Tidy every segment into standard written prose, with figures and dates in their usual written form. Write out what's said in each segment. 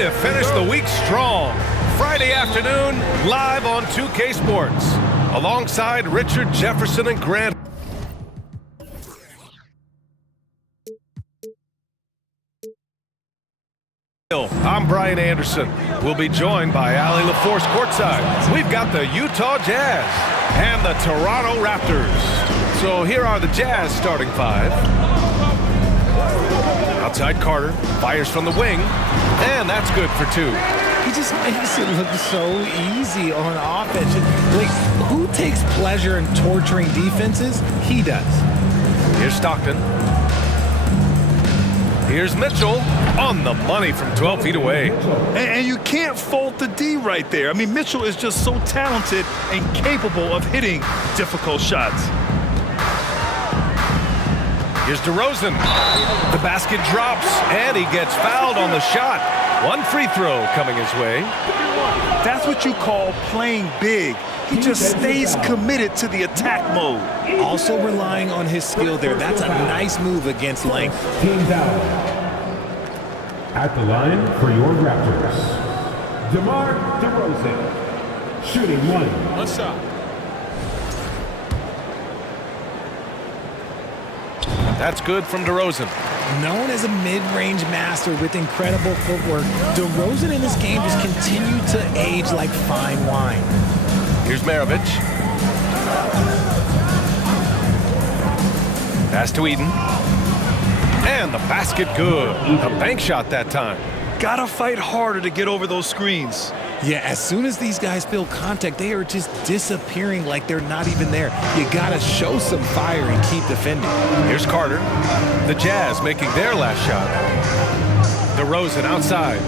to finish the week strong. Friday afternoon, live on 2K Sports, alongside Richard Jefferson and Grant. I'm Brian Anderson. We'll be joined by Allie LaForce courtside. We've got the Utah Jazz and the Toronto Raptors. So here are the Jazz starting five. Outside Carter, fires from the wing, and that's good for two. He just makes it look so easy on offense. Like, who takes pleasure in torturing defenses? He does. Here's Stockton. Here's Mitchell on the money from 12 feet away. And you can't fault the D right there. I mean, Mitchell is just so talented and capable of hitting difficult shots. Here's DeRozan. The basket drops, and he gets fouled on the shot. One free throw coming his way. That's what you call playing big. He just stays committed to the attack mode. Also relying on his skill there. That's a nice move against length. Team foul. At the line for your Raptors, DeMar DeRozan, shooting one. What's up? That's good from DeRozan. Known as a mid-range master with incredible footwork, DeRozan in this game just continued to age like fine wine. Here's Maravich. Pass to Eden. And the basket good. A bank shot that time. Gotta fight harder to get over those screens. Yeah, as soon as these guys feel contact, they are just disappearing like they're not even there. You gotta show some fire and keep defending. Here's Carter. The Jazz making their last shot. DeRozan outside.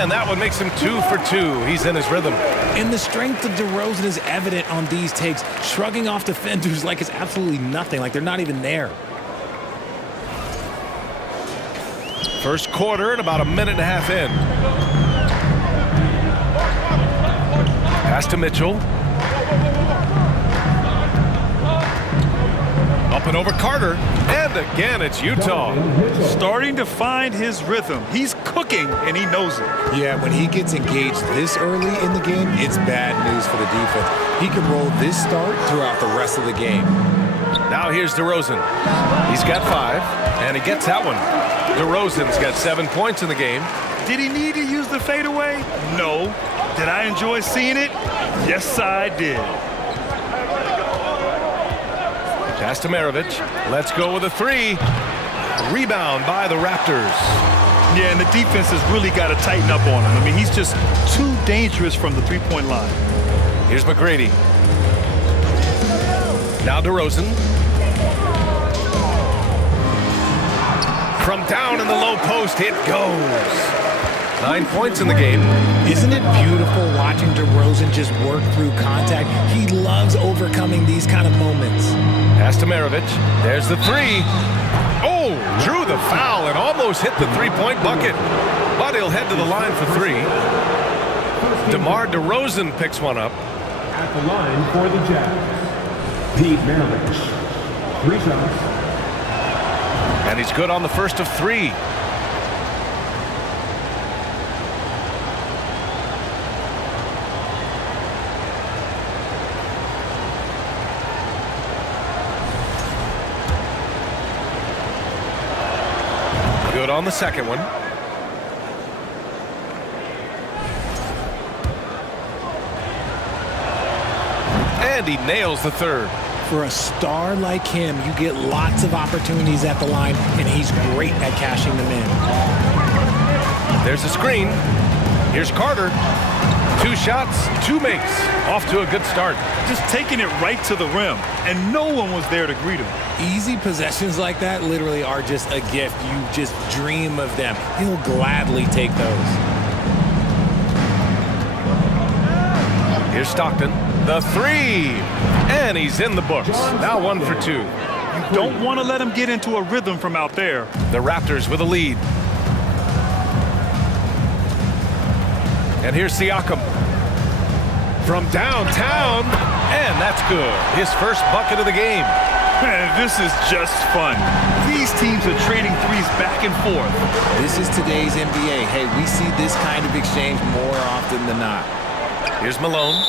And that one makes him 2 for 2. He's in his rhythm. And the strength of DeRozan is evident on these takes, shrugging off defenders like it's absolutely nothing, like they're not even there. First quarter and about a minute and a half in. Pass to Mitchell. Up and over Carter. And again, it's Utah. Starting to find his rhythm. He's cooking, and he knows it. Yeah, when he gets engaged this early in the game, it's bad news for the defense. He can roll this start throughout the rest of the game. Now here's DeRozan. He's got 5, and he gets that one. DeRozan's got 7 points in the game. Did he need to use the fadeaway? No. Did I enjoy seeing it? Yes, I did. Pass to Maravich. Let's go with a 3. Rebound by the Raptors. Yeah, and the defense has really got to tighten up on him. I mean, he's just too dangerous from the three-point line. Here's McGrady. Now DeRozan. From down in the low post, it goes. 9 points in the game. Isn't it beautiful watching DeRozan just work through contact? He loves overcoming these kind of moments. Pass to Maravich. There's the 3. Oh, drew the foul and almost hit the three-point bucket. But he'll head to the line for 3. DeMar DeRozan picks one up. At the line for the Jazz, Pete Maravich, 3 shots. And he's good on the first of 3. Good on the second one. And he nails the third. For a star like him, you get lots of opportunities at the line, and he's great at cashing them in. There's a screen. Here's Carter. 2 shots, 2 makes. Off to a good start. Just taking it right to the rim, and no one was there to greet him. Easy possessions like that literally are just a gift. You just dream of them. He'll gladly take those. Here's Stockton. The 3. And he's in the books. Now 1 for 2. You don't want to let him get into a rhythm from out there. The Raptors with a lead. And here's Siakam. From downtown. And that's good. His first bucket of the game. Man, this is just fun. These teams are trading threes back and forth. This is today's NBA. Hey, we see this kind of exchange more often than not. Here's Malone.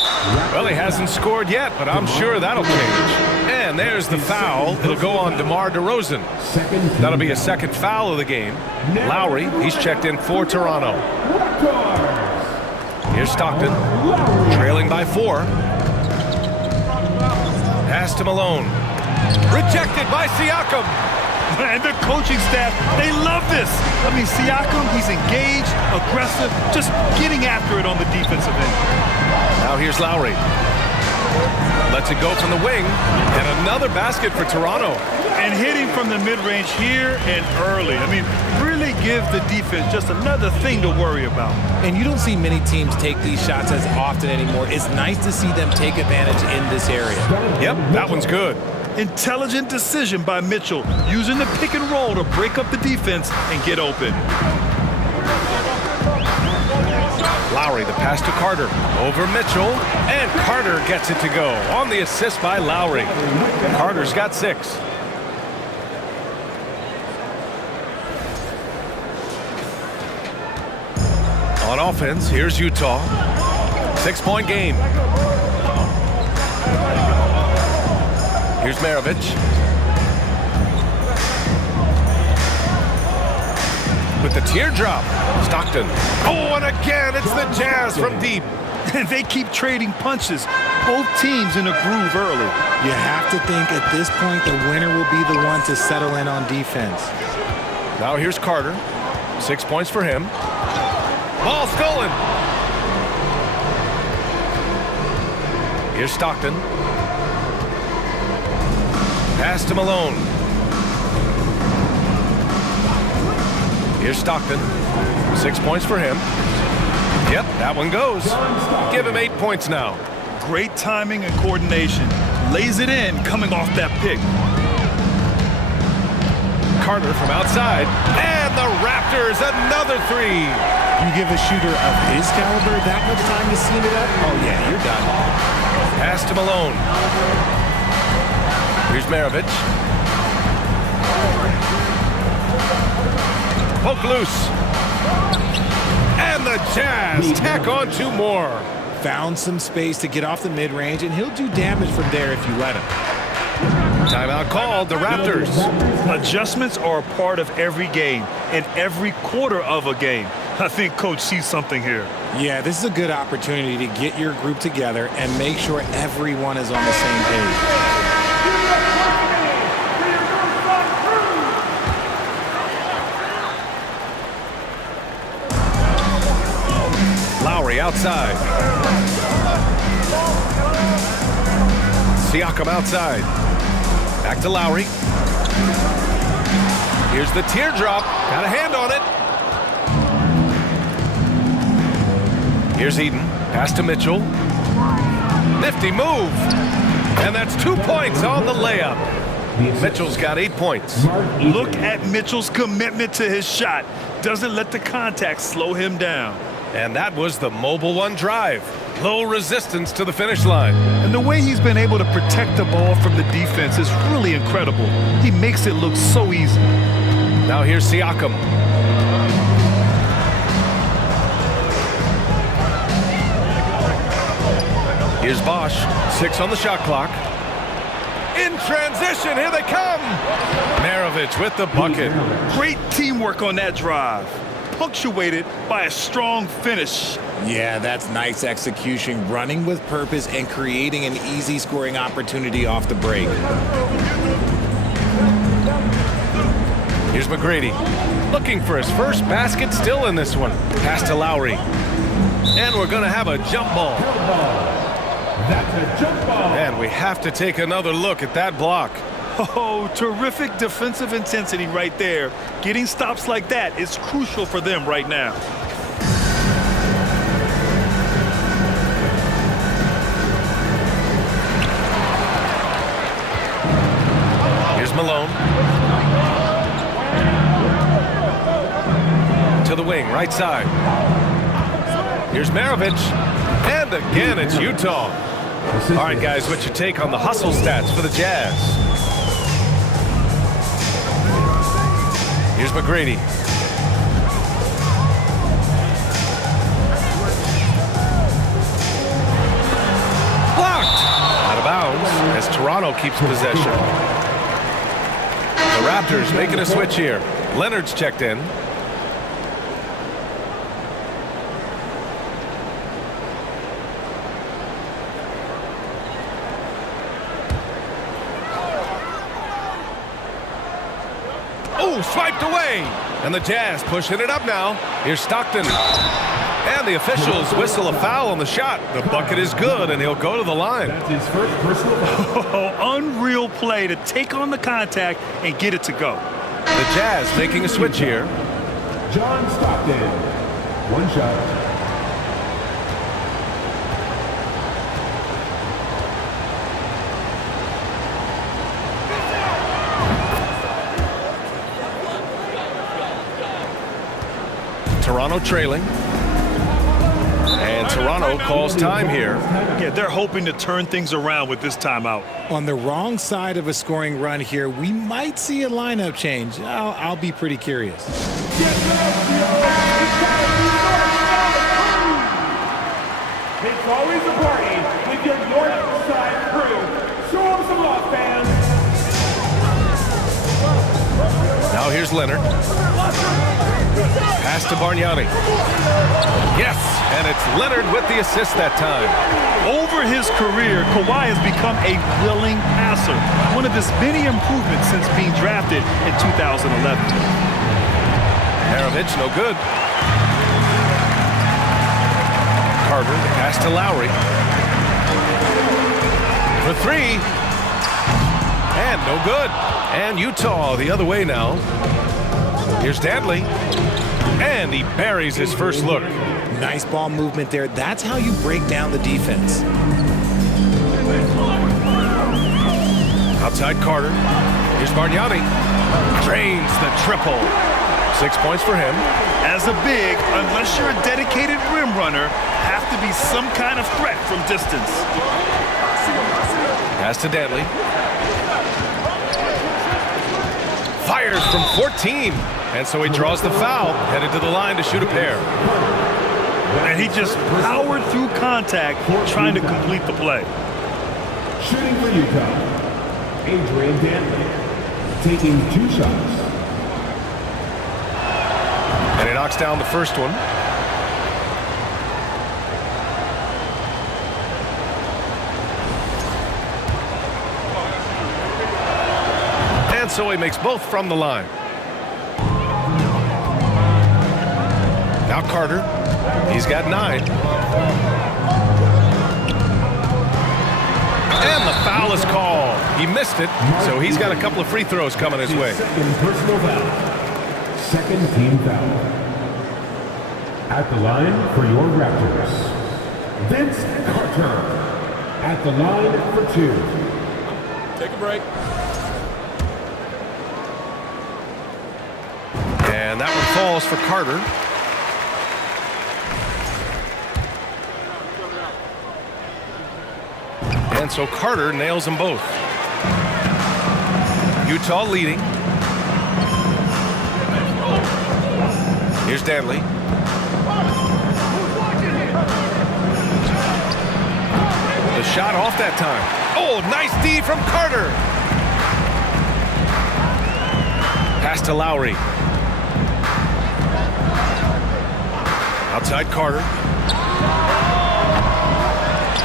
Well, he hasn't scored yet, but I'm sure that'll change. And there's the foul. It'll go on DeMar DeRozan. That'll be a second foul of the game. Lowry, he's checked in for Toronto. Here's Stockton, trailing by 4. Pass to Malone. Rejected by Siakam. And the coaching staff, they love this. I mean, Siakam, he's engaged, aggressive, just getting after it on the defensive end. Now here's Lowry. Lets it go from the wing. And another basket for Toronto. And hitting from the mid-range here and early. I mean, really give the defense just another thing to worry about. And you don't see many teams take these shots as often anymore. It's nice to see them take advantage in this area. Yep, that one's good. Intelligent decision by Mitchell, using the pick and roll to break up the defense and get open. Lowry, the pass to Carter. Over Mitchell, and Carter gets it to go on the assist by Lowry. Carter's got 6. On offense, here's Utah. 6-point game. Here's Maravich. With the teardrop. Stockton. Oh, and again, it's the Jazz from deep. And they keep trading punches. Both teams in a groove early. You have to think at this point the winner will be the one to settle in on defense. Now here's Carter. 6 points for him. Ball stolen. Here's Stockton. Pass to Malone. Here's Stockton. 6 points for him. Yep, that one goes. Give him 8 points now. Great timing and coordination. Lays it in coming off that pick. Carter from outside. And the Raptors, another 3. You give a shooter of his caliber that much time to seam it up? Oh, yeah, you're done. Pass to Malone. Here's Maravich. Poke loose. And the Jazz tack on 2 more. Found some space to get off the mid-range, and he'll do damage from there if you let him. Timeout called, the Raptors. Adjustments are a part of every game and every quarter of a game. I think Coach sees something here. Yeah, this is a good opportunity to get your group together and make sure everyone is on the same page. Lowry outside. Siakam outside. Back to Lowry. Here's the teardrop. Got a hand on it. Here's Eden. Pass to Mitchell. Nifty move. And that's 2 points on the layup. Mitchell's got 8 points. Look at Mitchell's commitment to his shot. Doesn't let the contact slow him down. And that was the mobile 1 drive. Low resistance to the finish line. And the way he's been able to protect the ball from the defense is really incredible. He makes it look so easy. Now here's Siakam. Here's Bosch. 6 on the shot clock. In transition, here they come. Maravich with the bucket. Great teamwork on that drive. Punctuated by a strong finish. Yeah, that's nice execution, running with purpose and creating an easy scoring opportunity off the break. Here's McGrady. Looking for his first basket, still in this one. Pass to Lowry. And we're going to have a jump ball. That's a jump ball. And we have to take another look at that block. Oh, terrific defensive intensity right there. Getting stops like that is crucial for them right now. Here's Malone. To the wing, right side. Here's Maravich. And again, it's Utah. All right, guys, what's your take on the hustle stats for the Jazz? Here's McGrady. Blocked! Out of bounds as Toronto keeps possession. The Raptors making a switch here. Leonard's checked in. Oh, swiped away. And the Jazz pushing it up now. Here's Stockton. And the officials whistle a foul on the shot. The bucket is good, and he'll go to the line. That's his first personal foul. Oh, unreal play to take on the contact and get it to go. The Jazz making a switch here. John Stockton. One shot. Toronto trailing. And Toronto calls time here. Yeah, they're hoping to turn things around with this timeout. On the wrong side of a scoring run here, we might see a lineup change. I'll be pretty curious. It's always a party with your North Side crew. Show them some love, fans. Now here's Leonard. Pass to Bargnani. Yes, and it's Leonard with the assist that time. Over his career, Kawhi has become a willing passer. One of his many improvements since being drafted in 2011. Maravich, no good. Carter, the pass to Lowry. For three. And no good. And Utah the other way now. Here's Dantley. And he buries his first look. Nice ball movement there. That's how you break down the defense. Outside Carter. Here's Bargnani. Drains the triple. 6 points for him. As a big, unless you're a dedicated rim runner, have to be some kind of threat from distance. Pass to Dantley. Fires from 14. And so he draws the foul, headed to the line to shoot a pair. And he just powered through contact, trying to complete the play. Shooting for Utah, Adrian Dantley, taking 2 shots. And he knocks down the first one. And so he makes both from the line. Now Carter. He's got 9. And the foul is called. He missed it, so he's got a couple of free throws coming his way. Second personal foul. Second team foul. At the line for your Raptors, Vince Carter. At the line for 2. Take a break. And that one falls for Carter. And so Carter nails them both. Utah leading. Here's Dantley. The shot off that time. Oh, nice D from Carter. Pass to Lowry. Outside Carter.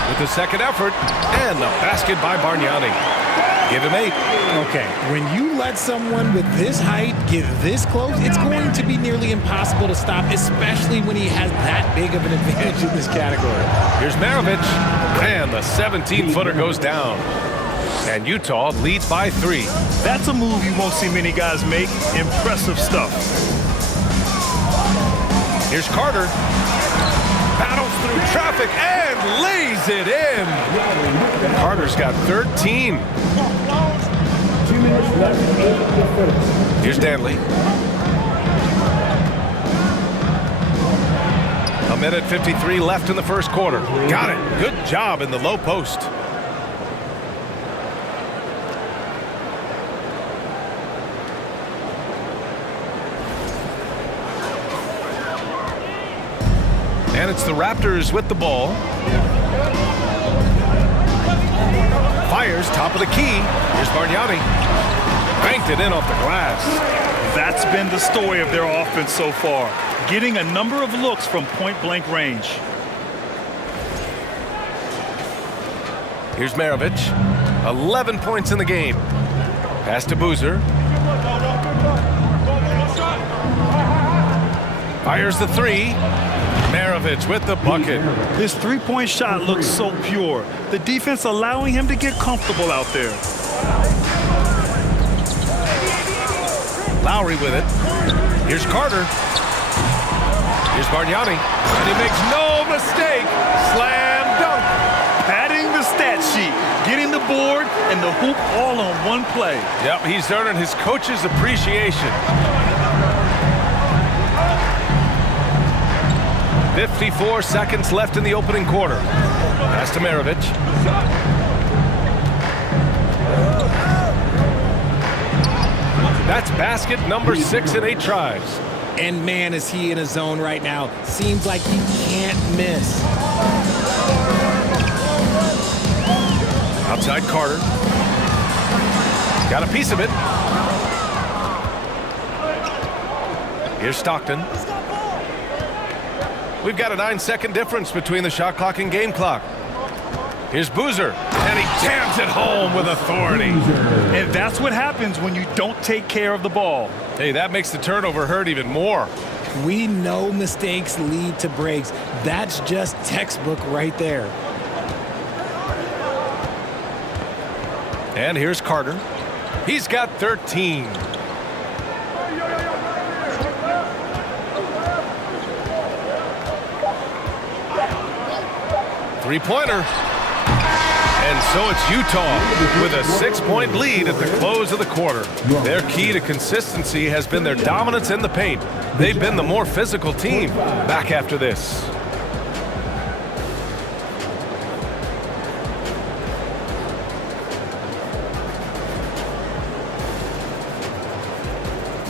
With the second effort, and the basket by Bargnani. Give him 8. Okay, when you let someone with this height get this close, it's going to be nearly impossible to stop, especially when he has that big of an advantage in this category. Here's Maravich, and the 17-footer goes down. And Utah leads by 3. That's a move you won't see many guys make. Impressive stuff. Here's Carter. Battles through traffic and lays it in. Carter's got 13. 2 minutes left, 8 to first. Here's Dantley. A A minute 53 left in the first quarter. Got it. Good job in the low post. And it's the Raptors with the ball. Fires, top of the key. Here's Bargnani. Banked it in off the glass. That's been the story of their offense so far, getting a number of looks from point-blank range. Here's Maravich. 11 points in the game. Pass to Boozer. Fires the three. Maravich with the bucket. His three-point shot looks so pure. The defense allowing him to get comfortable out there. Lowry with it. Here's Carter. Here's Bargnani. And he makes no mistake. Slam dunk. Padding the stat sheet, getting the board and the hoop all on one play. Yep, he's earning his coach's appreciation. 54 seconds left in the opening quarter. Pass to Maravich. That's basket number 6 in 8 tries. And man, is he in a zone right now. Seems like he can't miss. Outside Carter. Got a piece of it. Here's Stockton. We've got a 9-second difference between the shot clock and game clock. Here's Boozer, and he jams it home with authority. And that's what happens when you don't take care of the ball. Hey, that makes the turnover hurt even more. We know mistakes lead to breaks. That's just textbook right there. And here's Carter. He's got 13. Three-pointer. And so it's Utah with a 6-point lead at the close of the quarter. Their key to consistency has been their dominance in the paint. They've been the more physical team. Back after this.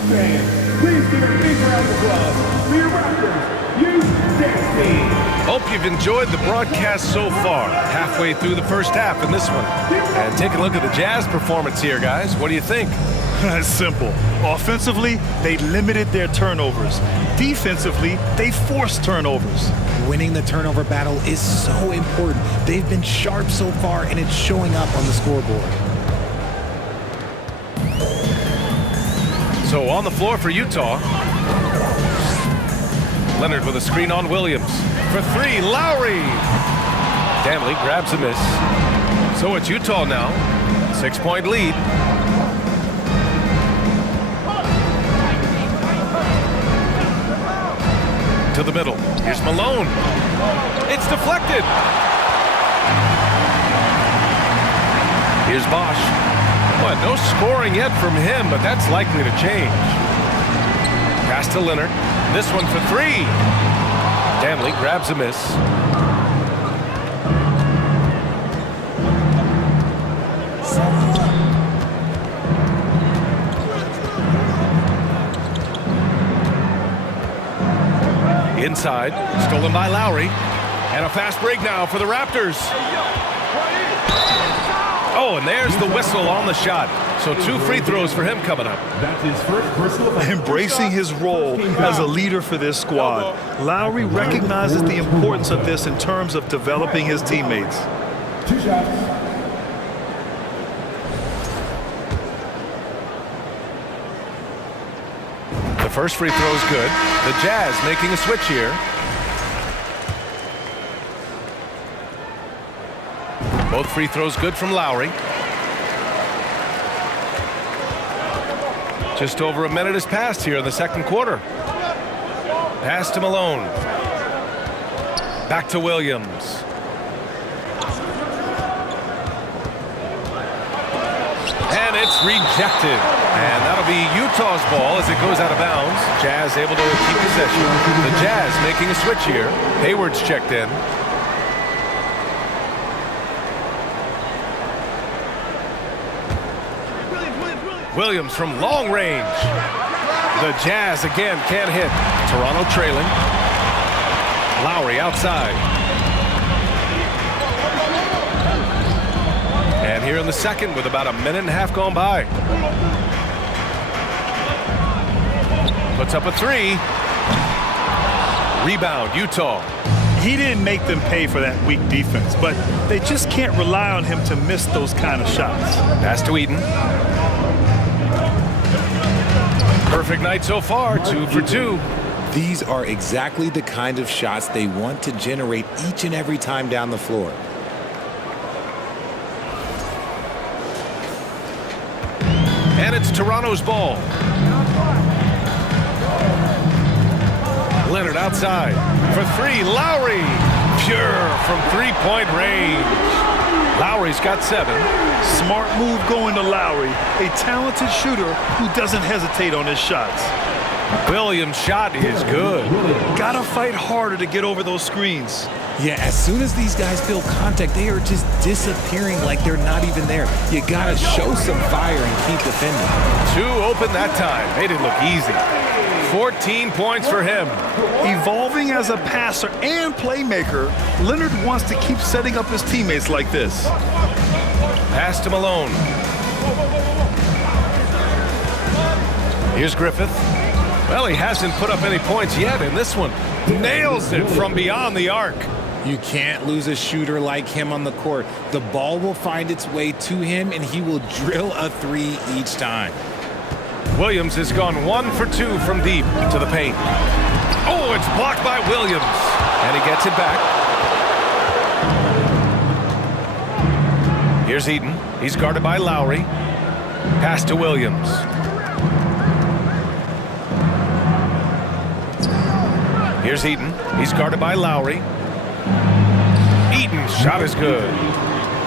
Please give a big round of applause for your Raptors, U16. Hope you've enjoyed the broadcast so far. Halfway through the first half in this one. And take a look at the Jazz performance here, guys. What do you think? That's simple. Offensively, they limited their turnovers. Defensively, they forced turnovers. Winning the turnover battle is so important. They've been sharp so far, and it's showing up on the scoreboard. So on the floor for Utah. Leonard with a screen on Williams. For three, Lowry. Stanley grabs a miss. So it's Utah now. 6-point lead. To the middle. Here's Malone. It's deflected. Here's Bosch. Well, no scoring yet from him, but that's likely to change. Pass to Leonard. This one for three. Stanley grabs a miss. Inside, stolen by Lowry. And a fast break now for the Raptors. Oh, and there's the whistle on the shot. So 2 free throws for him coming up. That's his first personal foul. Embracing his role as a leader for this squad, Lowry recognizes the importance of this in terms of developing his teammates. 2 shots. The first free throw is good. The Jazz making a switch here. Both free throws good from Lowry. Just over a minute has passed here in the second quarter. Pass to Malone. Back to Williams. And It's rejected. And that'll be Utah's ball as it goes out of bounds. Jazz able to keep possession. The Jazz making a switch here. Hayward's checked in. Williams from long range. The Jazz again can't hit. Toronto trailing. Lowry outside. And here in the second with about a minute and a half gone by. Puts up a three. Rebound, Utah. He didn't make them pay for that weak defense, but they just can't rely on him to miss those kind of shots. Pass to Eden. Perfect night so far, 2 for 2. These are exactly the kind of shots they want to generate each and every time down the floor. And it's Toronto's ball. Leonard outside for three. Lowry, pure from three-point range. Lowry's got 7. Smart move going to Lowry, a talented shooter who doesn't hesitate on his shots. Williams' shot is good. Gotta fight harder to get over those screens. Yeah, as soon as these guys feel contact, they are just disappearing like they're not even there. You gotta show some fire and keep defending. 2 open that time. Made it look easy. 14 points for him. Evolving as a passer and playmaker, Leonard wants to keep setting up his teammates like this. Pass to Malone. Here's Griffith. Well, he hasn't put up any points yet in this one. Nails it from beyond the arc. You can't lose a shooter like him on the court. The ball will find its way to him, and he will drill a 3 each time. Williams has gone 1 for 2 from deep to the paint. Oh, it's blocked by Williams. And he gets it back. Here's Eden. He's guarded by Lowry. Pass to Williams. Here's Eden. He's guarded by Lowry. Eaton's shot is good.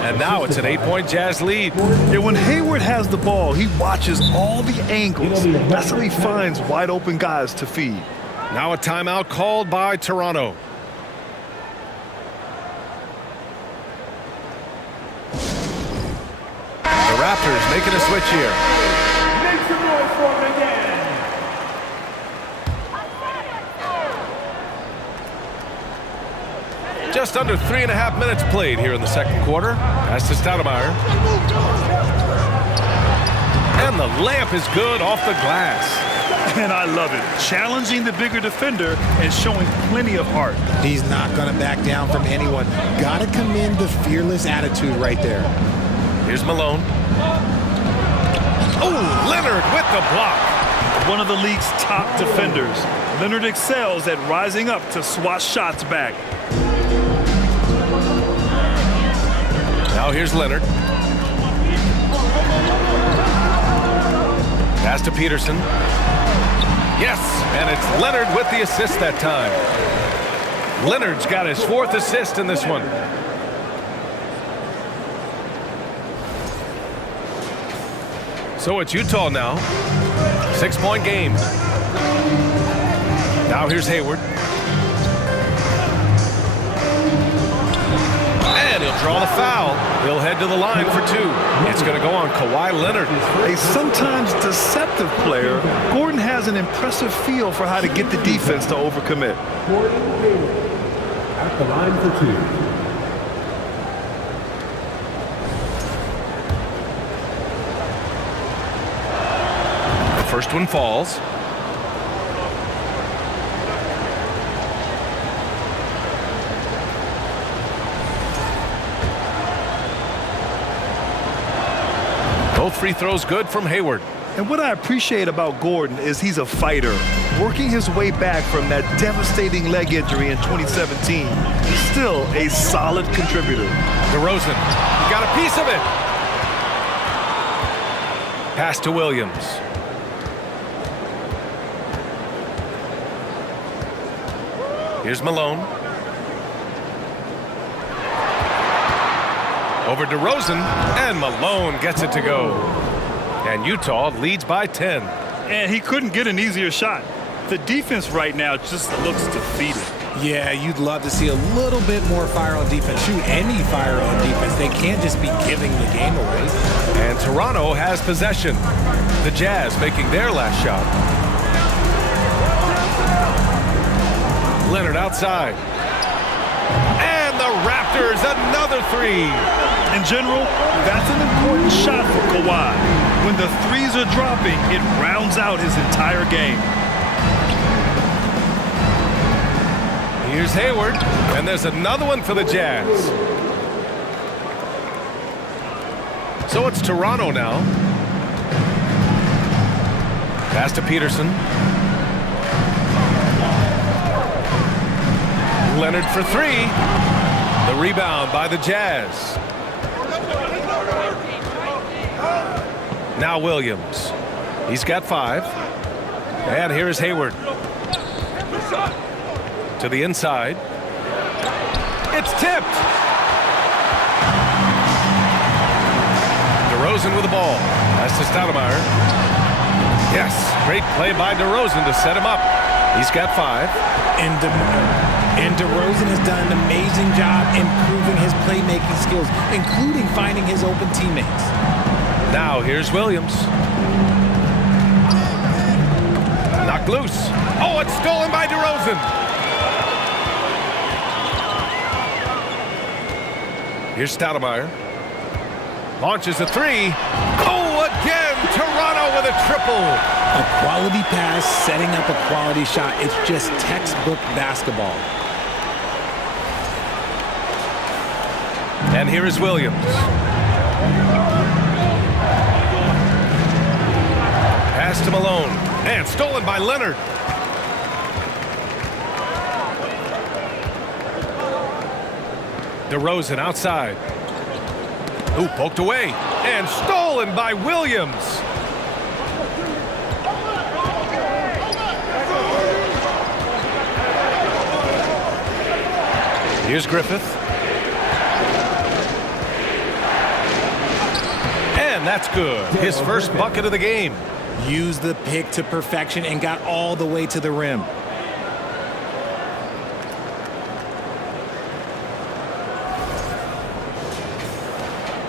And now it's an 8-point Jazz lead. Yeah, when Hayward has the ball, he watches all the angles. That's how he finds wide open guys to feed. Now a timeout called by Toronto. The Raptors making a switch here. Make some noise for him again. Just under 3.5 minutes played here in the second quarter. Pass to Stoudemire. And the layup is good off the glass. And I love it. Challenging the bigger defender and showing plenty of heart. He's not going to back down from anyone. Got to commend the fearless attitude right there. Here's Malone. Oh, Leonard with the block. One of the league's top defenders. Leonard excels at rising up to swat shots back. Now here's Leonard. Pass to Peterson. Yes, and it's Leonard with the assist that time. Leonard's got his 4th assist in this one. So it's Utah now. 6-point game. Now here's Hayward. And he'll draw the foul. He'll head to the line for 2. It's going to go on Kawhi Leonard. A sometimes deceptive player, Gordon has an impressive feel for how to get the defense to overcommit. Gordon Hayward at the line for 2. The first one falls. Both free throws good from Hayward. And what I appreciate about Gordon is he's a fighter, working his way back from that devastating leg injury in 2017. He's still a solid contributor. DeRozan, he got a piece of it. Pass to Williams. Here's Malone. Over DeRozan, and Malone gets it to go. And Utah leads by 10. And he couldn't get an easier shot. The defense right now just looks defeated. Yeah, you'd love to see a little bit more fire on defense. Shoot, any fire on defense. They can't just be giving the game away. And Toronto has possession. The Jazz making their last shot. Leonard outside. And the Raptors, another three. In general, that's an important shot for Kawhi. When the threes are dropping, it rounds out his entire game. Here's Hayward, and there's another one for the Jazz. So it's Toronto now. Pass to Peterson. Leonard for three. The rebound by the Jazz. Now Williams. He's got 5. And here's Hayward. To the inside. It's tipped. DeRozan with the ball. That's to Stoudemire. Yes, great play by DeRozan to set him up. He's got 5. And DeRozan has done an amazing job improving his playmaking skills, including finding his open teammates. Now here's Williams. Knocked loose. Oh, it's stolen by DeRozan. Here's Stoudemire. Launches a 3. Oh, again, Toronto with a triple. A quality pass, setting up a quality shot. It's just textbook basketball. And here is Williams. Pass to Malone. And stolen by Leonard. DeRozan outside. Ooh, poked away. And stolen by Williams. Here's Griffith. And that's good. His first bucket of the game. Used the pick to perfection and got all the way to the rim.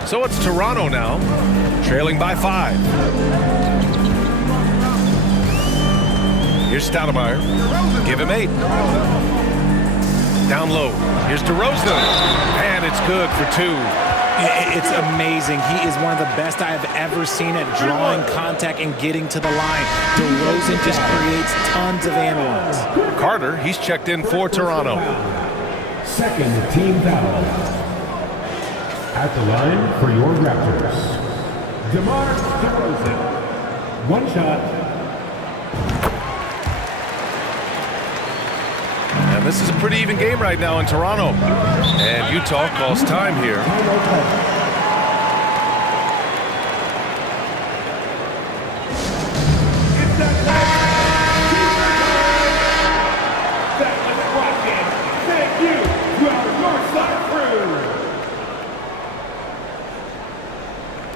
So it's Toronto now, trailing by 5. Here's Stoudemire. Give him 8. Down low. Here's DeRozan. And it's good for 2. It's amazing. He is one of the best I have ever seen at drawing contact and getting to the line. DeRozan just creates tons of and ones. Carter, he's checked in for Toronto. Second team foul. At the line for your Raptors, DeMar DeRozan. 1 shot. And this is a pretty even game right now in Toronto. And Utah calls time here.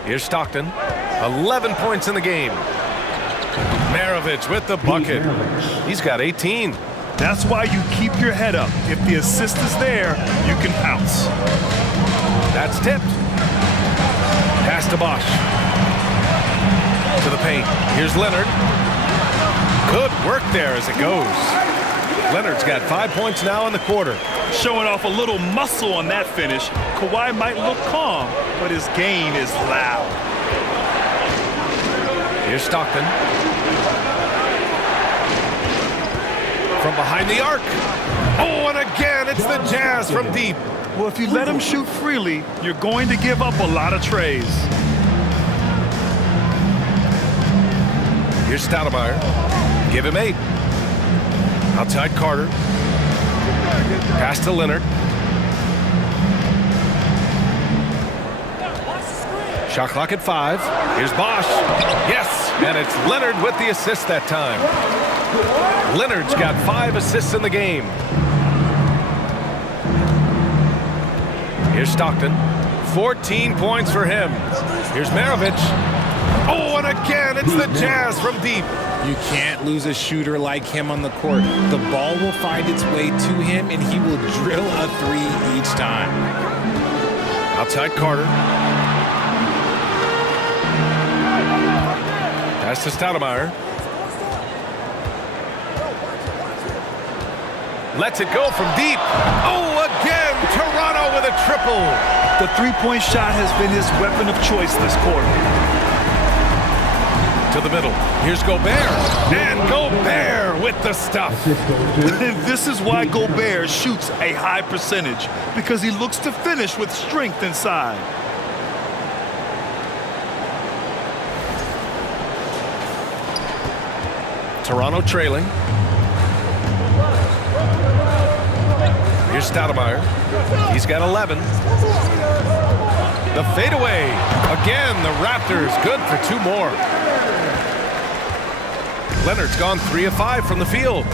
Here's Stockton. 11 points in the game. Maravich with the bucket. He's got 18. That's why you keep your head up. If the assist is there, you can pounce. That's tipped. Pass to Bosch. To the paint. Here's Leonard. Good work there as it goes. Leonard's got 5 points now in the quarter. Showing off a little muscle on that finish. Kawhi might look calm, but his game is loud. Here's Stockton. From behind the arc. Oh, and again, it's the Jazz from deep. Well, if you let him shoot freely, you're going to give up a lot of trays. Here's Stoudemire. Give him 8. Outside Carter. Pass to Leonard. Shot clock at 5. Here's Bosch. Yes, and it's Leonard with the assist that time. Leonard's got 5 assists in the game. Here's Stockton. 14 points for him. Here's Maravich. Oh, and again, it's the Jazz from deep. You can't lose a shooter like him on the court. The ball will find its way to him, and he will drill a three each time. Outside Carter. Pass to Stoudemire. Lets it go from deep. Oh, again, Toronto with a triple. The three-point shot has been his weapon of choice this quarter. To the middle. Here's Gobert. And Gobert with the stuff. And this is why Gobert shoots a high percentage, because he looks to finish with strength inside. Toronto trailing. Here's Stoudemire. He's got 11. The fadeaway. Again, the Raptors good for 2 more. Leonard's gone 3 of 5 from the field.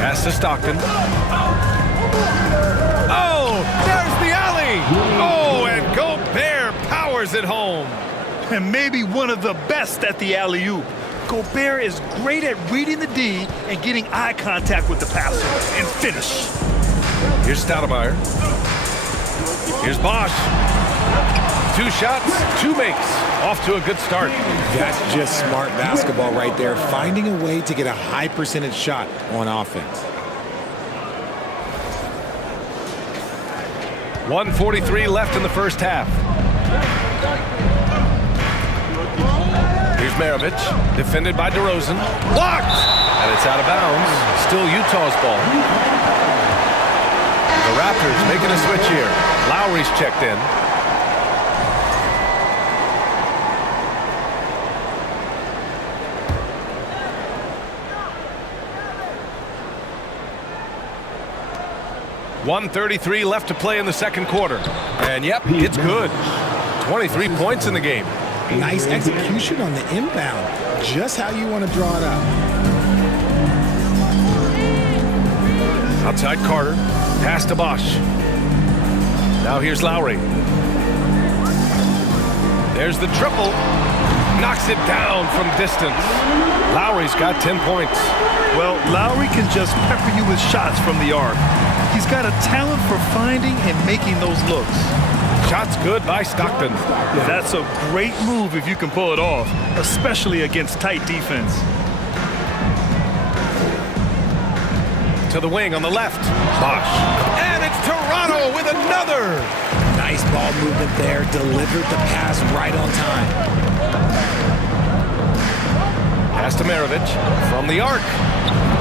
Pass to Stockton. Oh, there's the alley. Oh, and Gobert powers it home. And maybe one of the best at the alley-oop. Gobert is great at reading the D and getting eye contact with the passer and finish. Here's Stoudemire. Here's Bosch. 2 shots, 2 makes. Off to a good start. That's just smart basketball right there, finding a way to get a high percentage shot on offense. 1:43 left in the first half. Here's Maravich, defended by DeRozan. Blocked! And it's out of bounds. Still Utah's ball. The Raptors making a switch here. Lowry's checked in. .133 left to play in the second quarter. And yep, it's good. 23 points in the game. Nice execution on the inbound. Just how you want to draw it up. Outside Carter. Pass to Bosch. Now here's Lowry. There's the triple. Knocks it down from distance. Lowry's got 10 points. Well, Lowry can just pepper you with shots from the arc. He's got a talent for finding and making those looks. Shots good by Stockton. That's a great move if you can pull it off, especially against tight defense. To the wing on the left. Bosch. And it's Toronto with another. Nice ball movement there. Delivered the pass right on time. Pass to Maravich from the arc.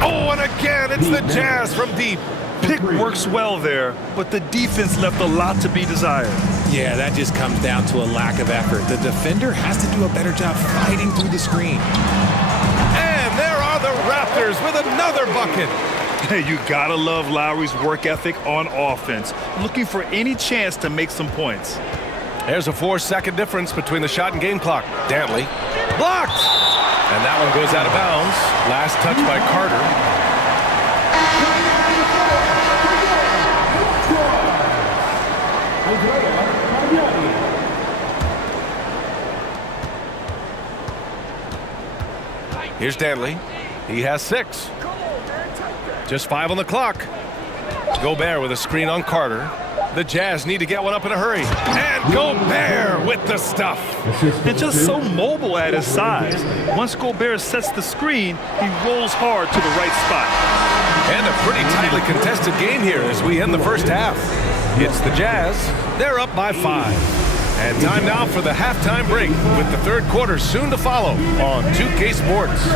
Oh, and again, it's the Jazz from deep. Pick works well there, but the defense left a lot to be desired. Yeah, that just comes down to a lack of effort. The defender has to do a better job fighting through the screen. And there are the Raptors with another bucket. Hey, you gotta love Lowry's work ethic on offense, looking for any chance to make some points. There's a 4-second difference between the shot and game clock. Dantley. Blocked! And that one goes out of bounds. Last touch by Carter. Here's Dantley. He has 6. Just 5 on the clock. Gobert with a screen on Carter. The Jazz need to get one up in a hurry. And Gobert with the stuff. And just so mobile at his size. Once Gobert sets the screen, he rolls hard to the right spot. And a pretty tightly contested game here as we end the first half. It's the Jazz. They're up by 5. And time now for the halftime break with the third quarter soon to follow on 2K Sports.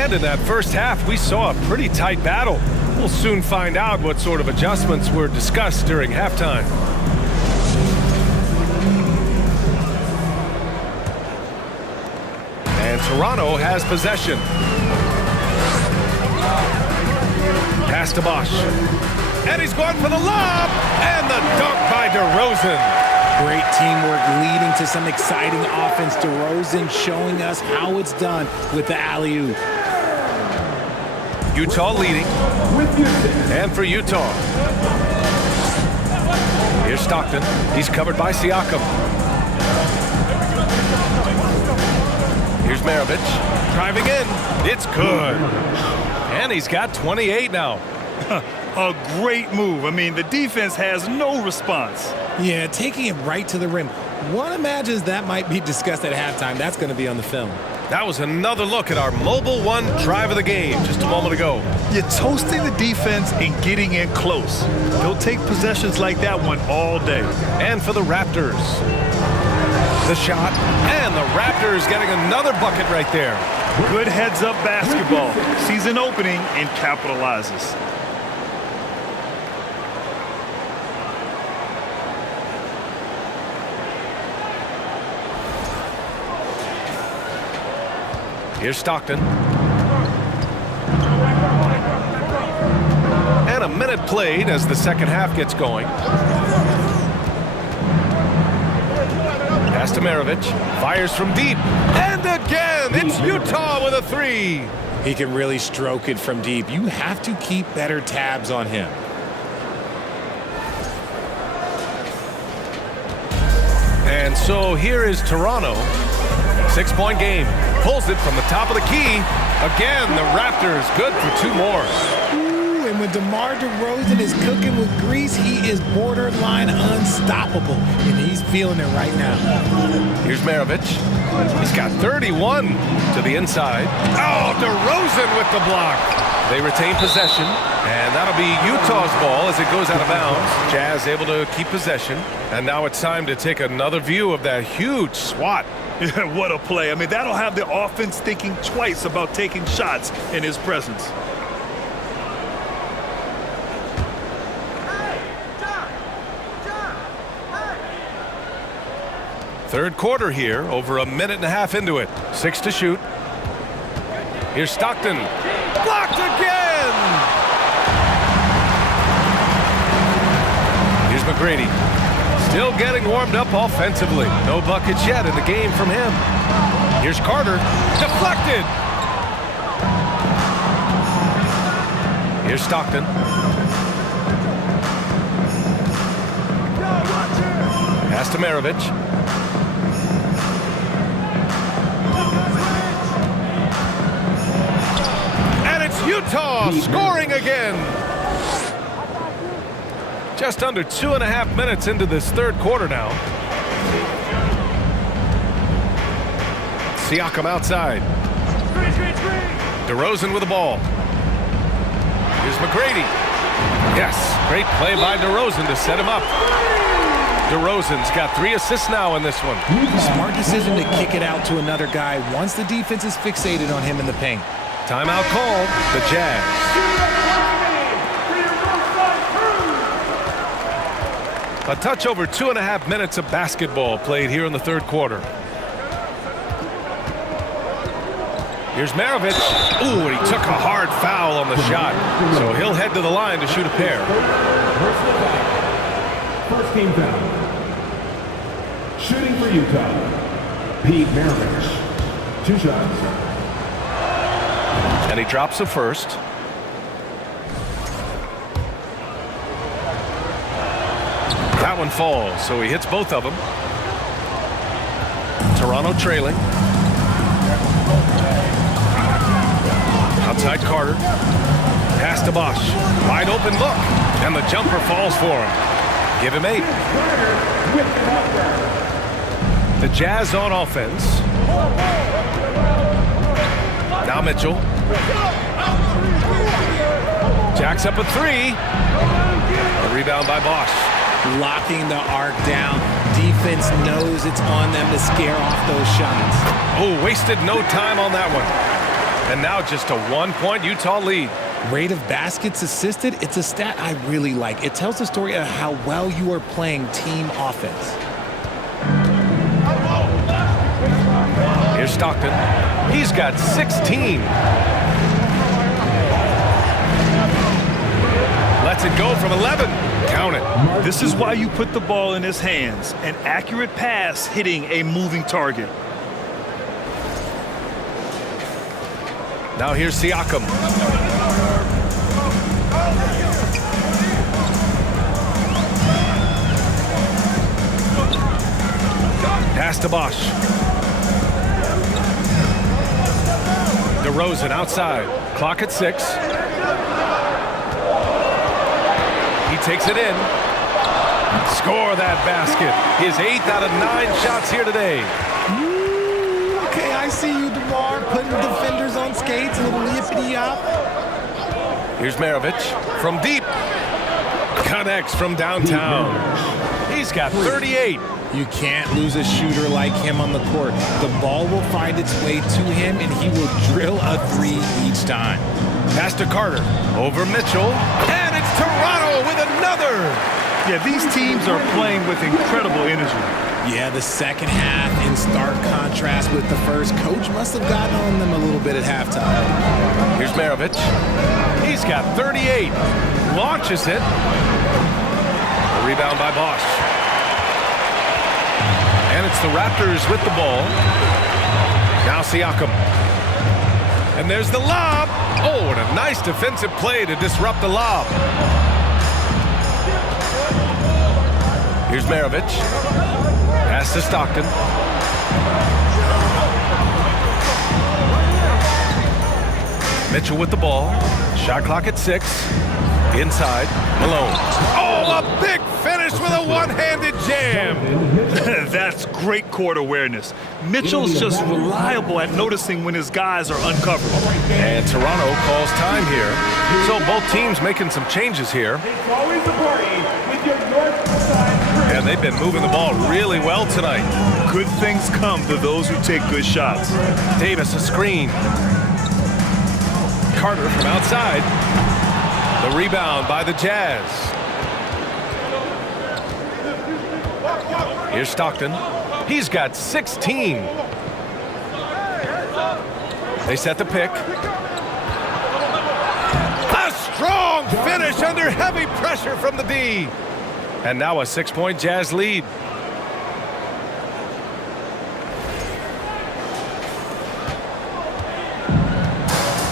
And in that first half, we saw a pretty tight battle. We'll soon find out what sort of adjustments were discussed during halftime. And Toronto has possession. Pass to Bosch. And he's going for the lob! And the dunk by DeRozan. Great teamwork leading to some exciting offense. DeRozan showing us how it's done with the alley-oop. Utah leading. And for Utah. Here's Stockton. He's covered by Siakam. Here's Maravich. Driving in. It's good. And he's got 28 now. A great move. I mean, the defense has no response. Yeah, taking it right to the rim. One imagines that might be discussed at halftime. That's going to be on the film. That was another look at our Mobile One drive of the game just a moment ago. You're toasting the defense and getting in close. They'll take possessions like that one all day. And for the Raptors. The shot. And the Raptors getting another bucket right there. Good heads-up basketball. Sees an opening and capitalizes. Here's Stockton. And a minute played as the second half gets going. Pass to Maravich. Fires from deep. And again, it's Utah with a three. He can really stroke it from deep. You have to keep better tabs on him. And so here is Toronto. 6-point game. Pulls it from the top of the key. Again, the Raptors good for two more. Ooh, and when DeMar DeRozan is cooking with grease, he is borderline unstoppable. And he's feeling it right now. Here's Maravich. He's got 31 to the inside. Oh, DeRozan with the block. They retain possession. And that'll be Utah's ball as it goes out of bounds. Jazz able to keep possession. And now it's time to take another view of that huge swat. What a play. I mean, that'll have the offense thinking twice about taking shots in his presence. Third quarter here, over a minute and a half into it. 6 to shoot. Here's Stockton. Blocked again! Here's McGrady. Still getting warmed up offensively. No buckets yet in the game from him. Here's Carter. Deflected! Here's Stockton. Pass to Maravich. And it's Utah scoring again. Just under 2.5 minutes into this third quarter now. Siakam outside. DeRozan with the ball. Here's McGrady. Yes, great play by DeRozan to set him up. DeRozan's got 3 assists now in this one. Smart decision to kick it out to another guy once the defense is fixated on him in the paint. Timeout called. The Jazz. A touch over 2.5 minutes of basketball played here in the third quarter. Here's Maravich. Ooh, and he took a hard foul on the shot. So he'll head to the line to shoot a pair. First team foul. Shooting for Utah, Pete Maravich. 2 shots. And he drops the first. That one falls, so he hits both of them. Toronto trailing. Outside Carter. Pass to Bosch. Wide open look. And the jumper falls for him. Give him 8. The Jazz on offense. Now Mitchell. Jacks up a 3. A rebound by Bosch. Locking the arc down. Defense knows it's on them to scare off those shots. Oh, wasted no time on that one. And now just a 1-point Utah lead. Rate of baskets assisted, it's a stat I really like. It tells the story of how well you are playing team offense. Here's Stockton. He's got 16. Lets it go from 11. Count it. This is why you put the ball in his hands. An accurate pass hitting a moving target. Now here's Siakam. Pass to Bosch. DeRozan outside. Clock at 6. He takes it in. Score that basket. His 8th out of 9 shots here today. Okay, I see you, DeMar, putting defenders on skates, a little yippity-yop. Here's Maravich from deep. Connects from downtown. He's got 38. You can't lose a shooter like him on the court. The ball will find its way to him, and he will drill a 3 each time. Pass to Carter. Over Mitchell. And it's Toronto with another. Yeah, these teams are playing with incredible energy. Yeah, the second half in stark contrast with the first. Coach must have gotten on them a little bit at halftime. Here's Maravich. He's got 38. Launches it. A rebound by Bosch. And it's the Raptors with the ball. Now Siakam. And there's the lob. Oh, and a nice defensive play to disrupt the lob. Here's Maravich. Pass to Stockton. Mitchell with the ball. Shot clock at 6. Inside. Malone. Oh, a big finish with a one-handed jam. That's great court awareness. Mitchell's just reliable at noticing when his guys are uncovered. And Toronto calls time here. So both teams making some changes here. It's always a party with your north side. And they've been moving the ball really well tonight. Good things come to those who take good shots. Davis a screen. Carter from outside. The rebound by the Jazz. Here's Stockton. He's got 16. They set the pick. A strong finish under heavy pressure from the D. And now a 6-point Jazz lead.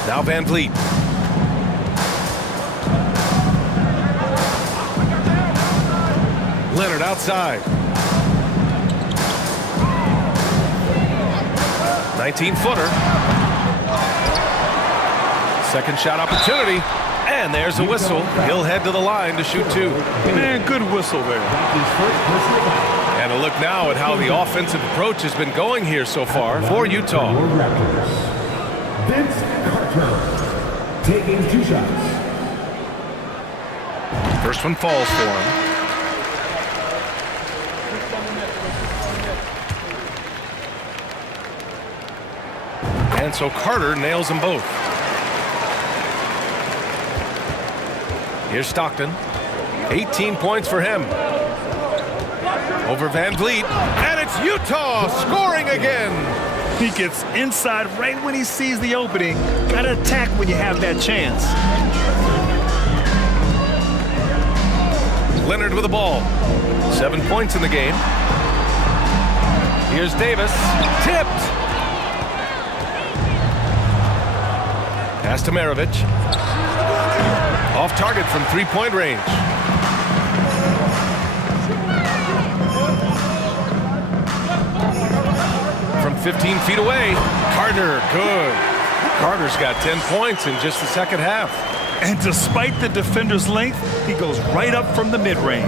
Now Van Vliet. Leonard outside. 19-footer. Second shot opportunity. And there's a whistle. He'll head to the line to shoot 2. Man, good whistle there. And a look now at how the offensive approach has been going here so far for Utah. Your Raptors. Vince Carter taking 2 shots. First one falls for him. And so Carter nails them both. Here's Stockton. 18 points for him. Over Van Vliet. And it's Utah scoring again. He gets inside right when he sees the opening. Gotta attack when you have that chance. Leonard with the ball. 7 points in the game. Here's Davis. Tipped. Pass to Maravich. Off target from 3-point range. From 15 feet away. Carter, good. Carter's got 10 points in just the second half. And despite the defender's length, he goes right up from the mid-range.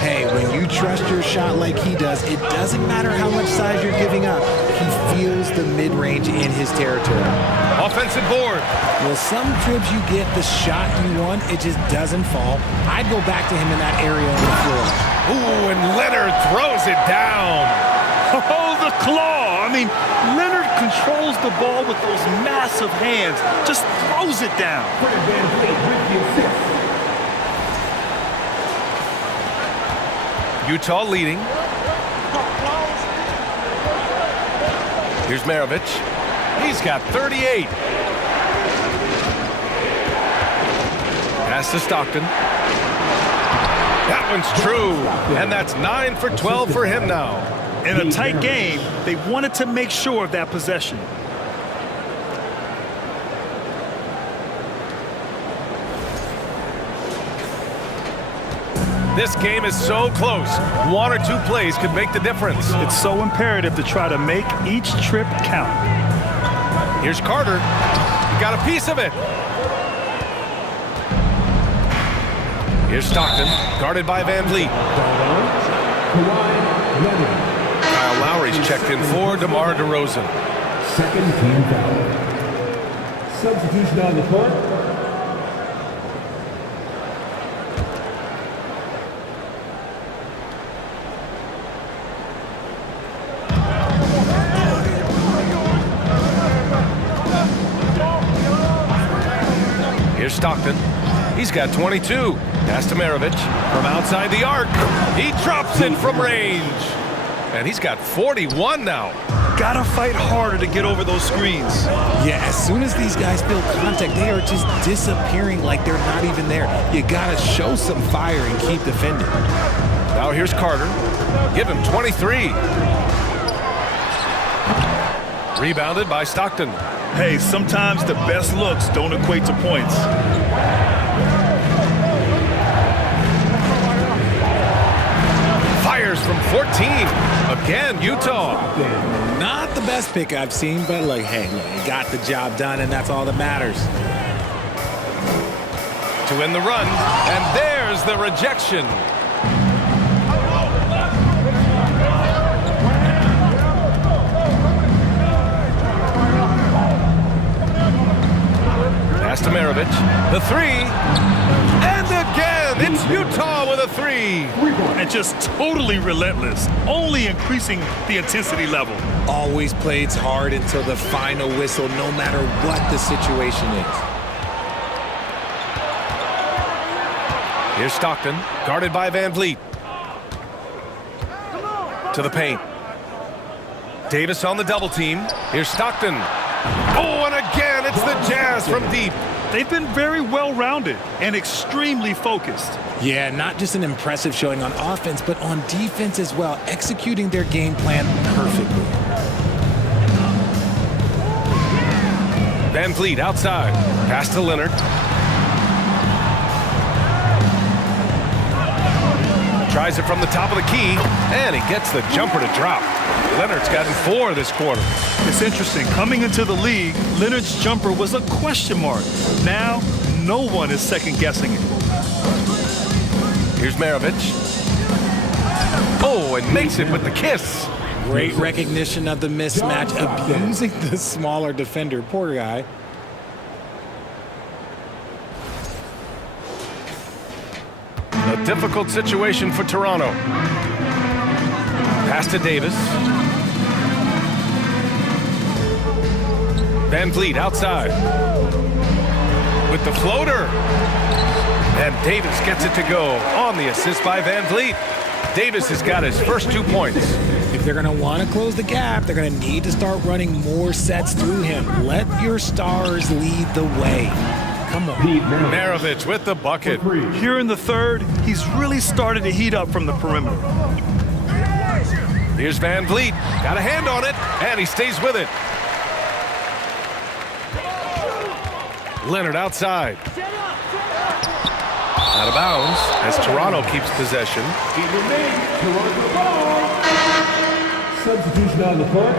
Hey, when you trust your shot like he does, it doesn't matter how much size you're giving up. He feels the mid-range in his territory. Offensive board. Well, some trips you get the shot you want, it just doesn't fall. I'd go back to him in that area on the floor. Ooh, and Leonard throws it down. Oh, the claw. I mean, Leonard controls the ball with those massive hands, just throws it down. Fred VanVleet with the assist. Utah leading. Here's Maravich. He's got 38. Pass to Stockton. That one's true. And that's 9 for 12 for him now. In a tight game, they wanted to make sure of that possession. This game is so close. 1 or 2 plays could make the difference. It's so imperative to try to make each trip count. Here's Carter. He got a piece of it. Here's Stockton, guarded by VanVleet. Kyle Lowry's checked in for DeMar DeRozan. Second team foul. Substitution on the court. Here's Stockton. He's got 22. Pass to Maravich from outside the arc. He drops it from range. And he's got 41 now. Gotta fight harder to get over those screens. Yeah, as soon as these guys feel contact, they are just disappearing like they're not even there. You gotta show some fire and keep defending. Now here's Carter. Give him 23. Rebounded by Stockton. Hey, sometimes the best looks don't equate to points. Fires from 14. Again, Utah. Not the best pick I've seen, but look, hey, look, he got the job done, and that's all that matters. To win the run. And there's the rejection. Pass to Maravich. The 3. And again, it's Utah with a 3. And just totally relentless, only increasing the intensity level. Always plays hard until the final whistle, no matter what the situation is. Here's Stockton, guarded by VanVleet. To the paint. Davis on the double team. Here's Stockton. Oh, and again, it's the Jazz from deep. They've been very well-rounded and extremely focused. Yeah, not just an impressive showing on offense, but on defense as well, executing their game plan perfectly. VanVleet outside. Pass to Leonard. Tries it from the top of the key, and he gets the jumper to drop. Leonard's gotten 4 this quarter. It's interesting. Coming into the league, Leonard's jumper was a question mark. Now, no one is second-guessing it. Here's Maravich. Oh, and makes it with the kiss. Great recognition of the mismatch, abusing the smaller defender. Poor guy. A difficult situation for Toronto. Pass to Davis. VanVleet outside. With the floater. And Davis gets it to go on the assist by VanVleet. Davis has got his first 2 points. If they're going to want to close the gap, they're going to need to start running more sets through him. Let your stars lead the way. Come on. Maravich with the bucket. Here in the third, he's really started to heat up from the perimeter. Here's VanVleet. Got a hand on it, and he stays with it. Leonard outside. Out of bounds as Toronto keeps possession. It remains Toronto ball. Substitution on the court.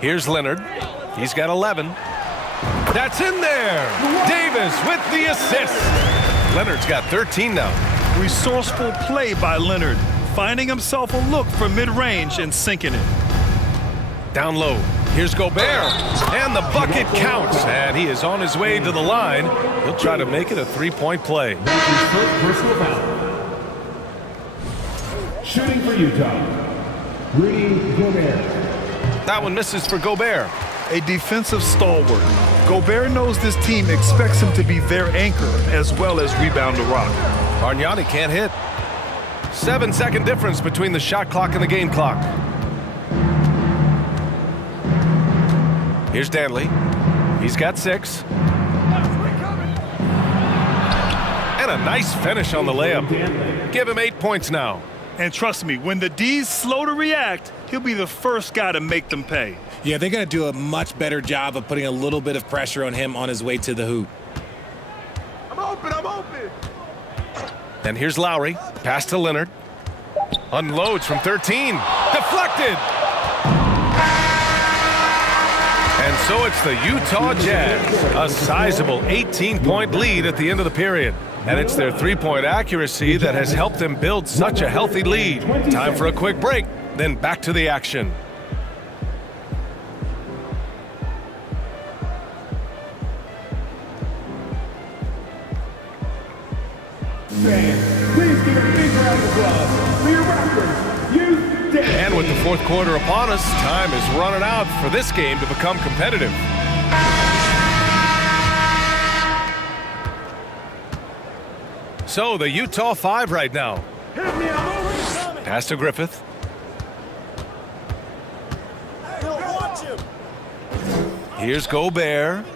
Here's Leonard. He's got 11. That's in there. Davis with the assist. Leonard's got 13 now. Resourceful play by Leonard, finding himself a look for mid-range and sinking it. Down low. Here's Gobert, and the bucket counts, and he is on his way to the line. He'll try to make it a three-point play. That's his first personal foul. Shooting for Utah, Rudy Gobert. That one misses for Gobert. A defensive stalwart. Gobert knows this team expects him to be their anchor as well as rebound the rock. Bargnani can't hit. 7-second difference between the shot clock and the game clock. Here's Danley. He's got 6. And a nice finish on the layup. Give him 8 points now. And trust me, when the D's slow to react, he'll be the first guy to make them pay. Yeah, they're going to do a much better job of putting a little bit of pressure on him on his way to the hoop. I'm open. And here's Lowry. Pass to Leonard. Unloads from 13. Deflected. And so it's the Utah Jazz. A sizable 18-point lead at the end of the period. And it's their three-point accuracy that has helped them build such a healthy lead. Time for a quick break, then back to the action. Fans, please give a big round of applause for your Raptors, Youth Day. And with the fourth quarter upon us, time is running out for this game to become competitive. So the Utah 5 right now. Pass to Griffith. Here's Gobert.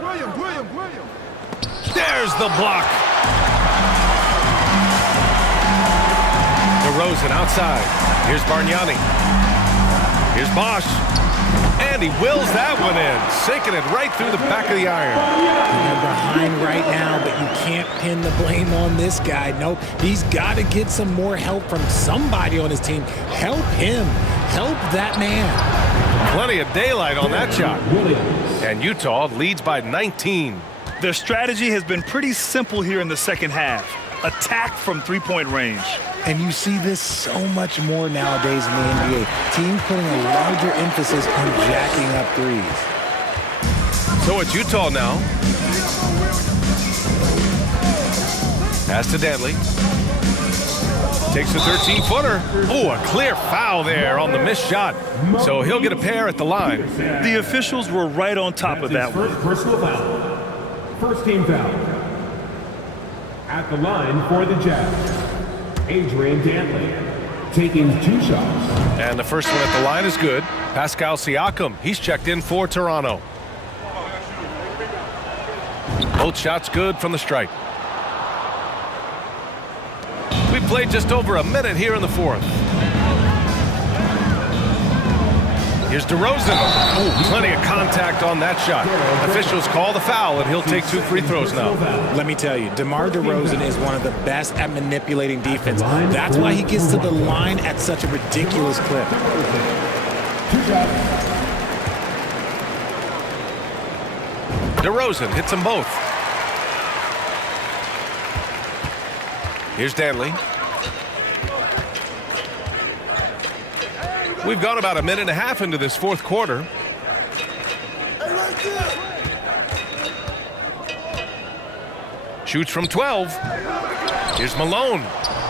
William. There's the block. DeRozan outside. Here's Bargnani. Here's Bosch. And he wills that one in, sinking it right through the back of the iron. They're behind right now, but you can't pin the blame on this guy. Nope, he's got to get some more help from somebody on his team. Help him. Help that man. Plenty of daylight on that shot. And Utah leads by 19. Their strategy has been pretty simple here in the second half. Attack from three-point range. And you see this so much more nowadays in the NBA. Teams putting a larger emphasis on jacking up threes. So it's Utah now. Pass to Danley. Takes a 13-footer. Oh, a clear foul there on the missed shot. So he'll get a pair at the line. The officials were right on top of that one. First personal foul. First team foul. At the line for the Jazz, Adrian Dantley, taking 2 shots. And the first one at the line is good. Pascal Siakam, he's checked in for Toronto. Both shots good from the stripe. We played just over a minute here in the fourth. Here's DeRozan. Oh, plenty of contact on that shot. Officials call the foul, and he'll take 2 free throws now. Let me tell you, DeMar DeRozan is one of the best at manipulating defense. That's why he gets to the line at such a ridiculous clip. 2 shots. DeRozan hits them both. Here's Danley. We've gone about a minute and a half into this fourth quarter. Shoots from 12. Here's Malone.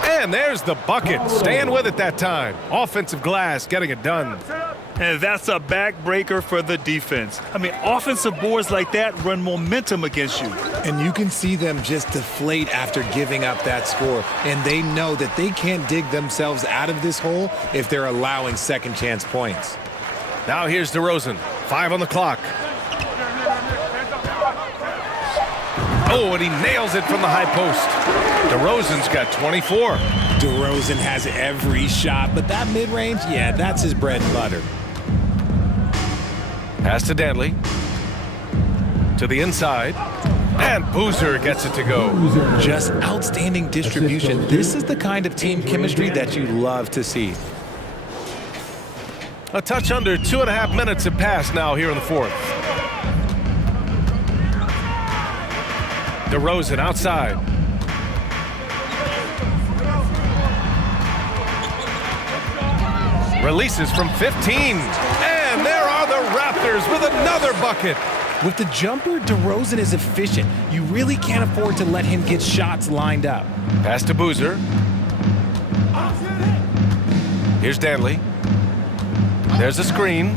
And there's the bucket. Staying with it that time. Offensive glass getting it done. And that's a backbreaker for the defense. I mean, offensive boards like that run momentum against you. And you can see them just deflate after giving up that score. And they know that they can't dig themselves out of this hole if they're allowing second chance points. Now here's DeRozan. 5 on the clock. Oh, and he nails it from the high post. DeRozan's got 24. DeRozan has every shot, but that mid-range, yeah, that's his bread and butter. Pass to Danley. To the inside. And Boozer gets it to go. Just outstanding distribution. This is the kind of team chemistry that you love to see. A touch under 2.5 minutes have passed now here in the fourth. DeRozan outside. Releases from 15. And Raptors with another bucket. With the jumper, DeRozan is efficient. You really can't afford to let him get shots lined up. Pass to Boozer. Here's Danley. There's a screen.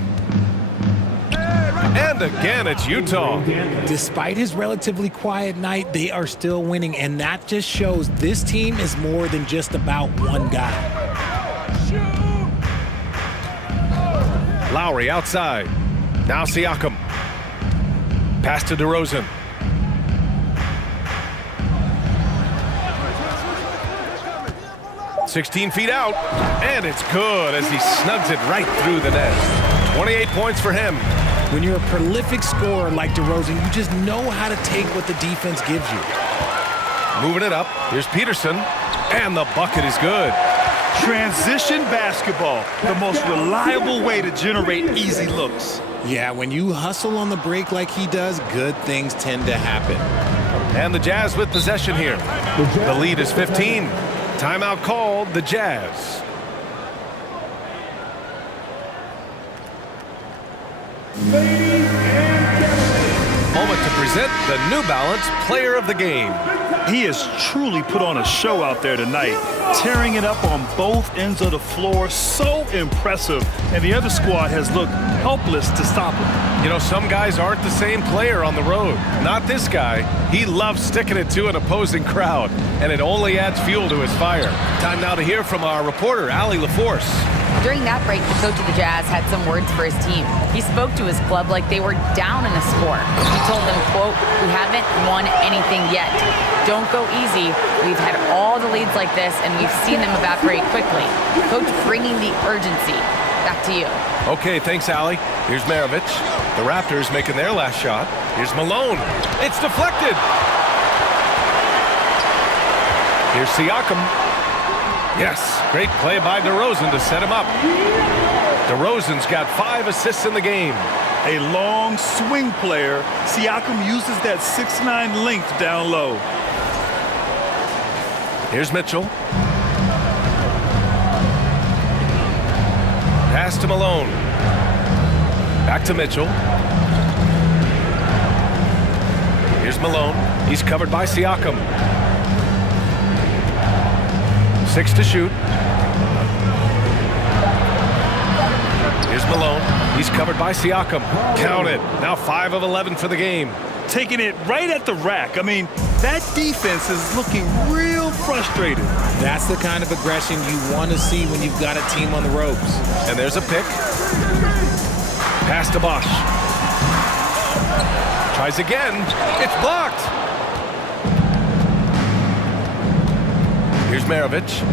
And again, it's Utah. Despite his relatively quiet night, they are still winning, and that just shows this team is more than just about one guy. Lowry outside. Now Siakam. Pass to DeRozan. "16 feet out, and it's good as he snugs it right through the net. 28 points for him. When you're a prolific scorer like DeRozan, you just know how to take what the defense gives you. Moving it up. Here's Peterson, and the bucket is good. Transition basketball, the most reliable way to generate easy looks. Yeah, when you hustle on the break like he does, good things tend to happen. And the Jazz with possession here. The lead is 15. Timeout called, the Jazz. Moment to present the New Balance Player of the Game. He has truly put on a show out there tonight, tearing it up on both ends of the floor. So impressive, and the other squad has looked helpless to stop him. You know, some guys aren't the same player on the road. Not this guy. He loves sticking it to an opposing crowd, and it only adds fuel to his fire. Time now to hear from our reporter, Allie LaForce. During that break, the coach of the Jazz had some words for his team. He spoke to his club like they were down in a score. He told them, quote, "We haven't won anything yet. Don't go easy. We've had all the leads like this, and we've seen them evaporate quickly." Coach bringing the urgency. Back to you. Okay, thanks, Allie. Here's Maravich. The Raptors making their last shot. Here's Malone. It's deflected. Here's Siakam. Yes, great play by DeRozan to set him up. DeRozan's got 5 assists in the game. A long swing player, Siakam uses that 6'9" length down low. Here's Mitchell. Pass to Malone. Back to Mitchell. Here's Malone. He's covered by Siakam. 6 to shoot. Here's Malone. He's covered by Siakam. Count it. Now 5 of 11 for the game. Taking it right at the rack. I mean, that defense is looking real frustrated. That's the kind of aggression you want to see when you've got a team on the ropes. And there's a pick. Pass to Bosch. Tries again. It's blocked. Here's Maravich.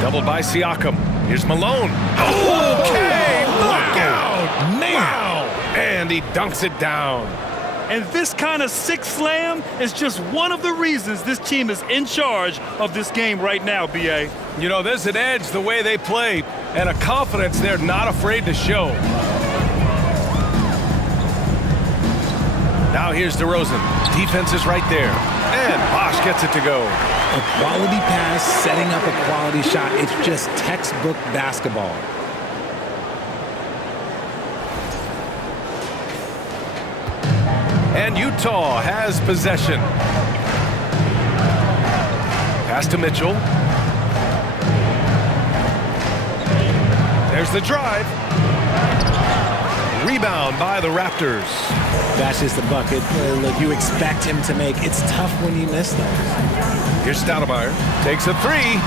Doubled by Siakam. Here's Malone. Okay, look out. Man. Wow. And he dunks it down. And this kind of sick slam is just one of the reasons this team is in charge of this game right now, B.A. You know, there's an edge the way they play and a confidence they're not afraid to show. Now here's DeRozan. Defense is right there. And Bosch gets it to go. A quality pass, setting up a quality shot. It's just textbook basketball. And Utah has possession. Pass to Mitchell. There's the drive. Rebound by the Raptors. That's just the bucket look you expect him to make. It's tough when you miss those. Here's Stoudemire. Takes a 3.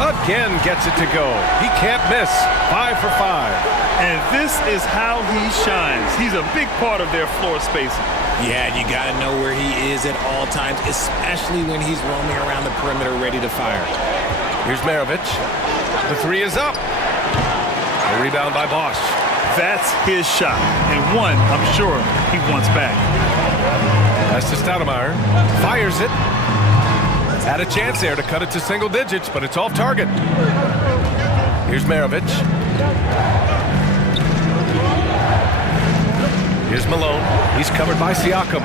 Again gets it to go. He can't miss. 5 for 5. And this is how he shines. He's a big part of their floor spacing. Yeah, you got to know where he is at all times, especially when he's roaming around the perimeter ready to fire. Here's Maravich. The 3 is up. A rebound by Bosch. That's his shot, and one I'm sure he wants back. Pass to Stoudemire. Fires it. Had a chance there to cut it to single digits, but it's off target. Here's Maravich. Here's Malone. He's covered by Siakam.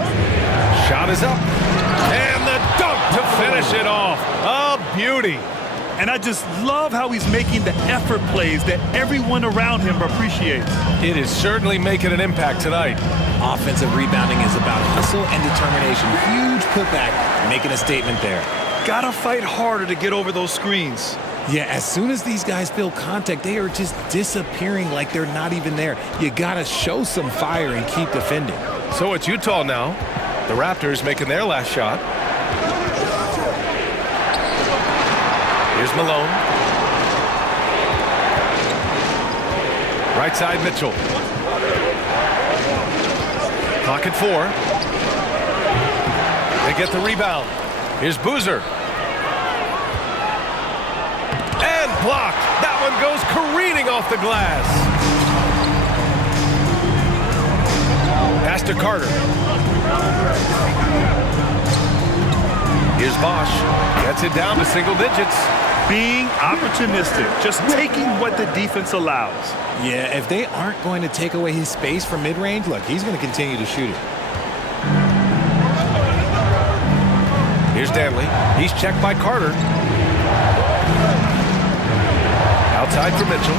Shot is up. And the dunk to finish it off. A beauty. And I just love how he's making the effort plays that everyone around him appreciates. It is certainly making an impact tonight. Offensive rebounding is about hustle and determination. Huge putback, making a statement there. Gotta fight harder to get over those screens. Yeah, as soon as these guys feel contact, they are just disappearing like they're not even there. You gotta show some fire and keep defending. So it's Utah now. The Raptors making their last shot. Here's Malone. Right side, Mitchell. Clock at 4. They get the rebound. Here's Boozer. And blocked. That one goes careening off the glass. Pass to Carter. Here's Bosch. Gets it down to single digits. Being opportunistic, just taking what the defense allows. Yeah, if they aren't going to take away his space from mid-range, look, he's going to continue to shoot it. Here's Danley. He's checked by Carter. Outside for Mitchell.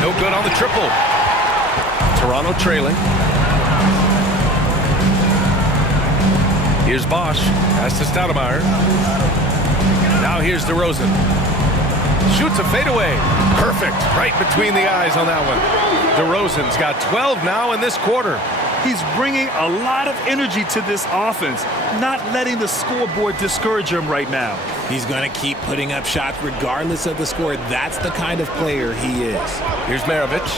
No good on the triple. Toronto trailing. Here's Bosch. Pass to Stoudemire. Now here's DeRozan. Shoots a fadeaway. Perfect. Right between the eyes on that one. DeRozan's got 12 now in this quarter. He's bringing a lot of energy to this offense, not letting the scoreboard discourage him right now. He's going to keep putting up shots regardless of the score. That's the kind of player he is. Here's Maravich.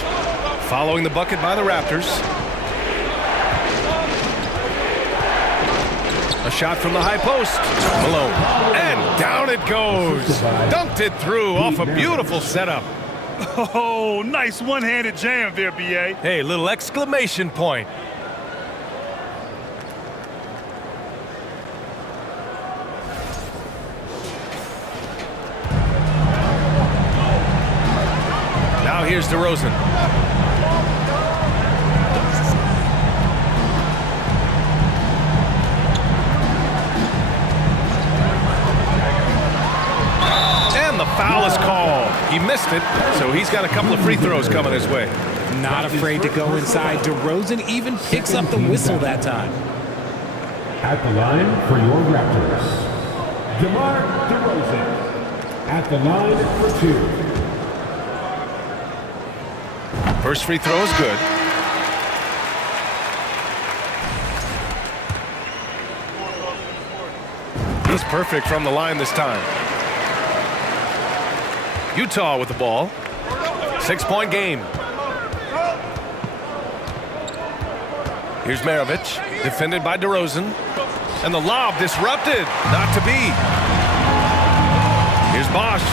Following the bucket by the Raptors. A shot from the high post. Malone. And down it goes. Dunked it through off a beautiful setup. Oh, nice one-handed jam there, B.A. Hey, little exclamation point. Now here's DeRozan. And the foul is called. He missed it, so he's got a couple of free throws coming his way. Not afraid to go inside. DeRozan even picks up the whistle that time. At the line for your Raptors, DeMar DeRozan. At the line for 2. First free throw is good. He's perfect from the line this time. Utah with the ball. 6-point game. Here's Maravich, defended by DeRozan. And the lob disrupted. Not to be. Here's Bosch.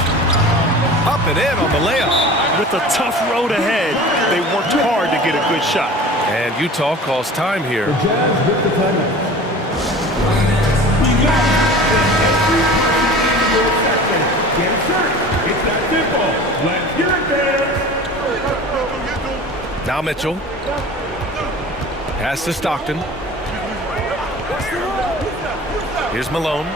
Up and in on the layup. With a tough road ahead, they worked hard to get a good shot. And Utah calls time here. The Jazz with the timeout. Get set. It's that simple. Let's hear it, fans. Now Mitchell. Pass to Stockton. Here's Malone.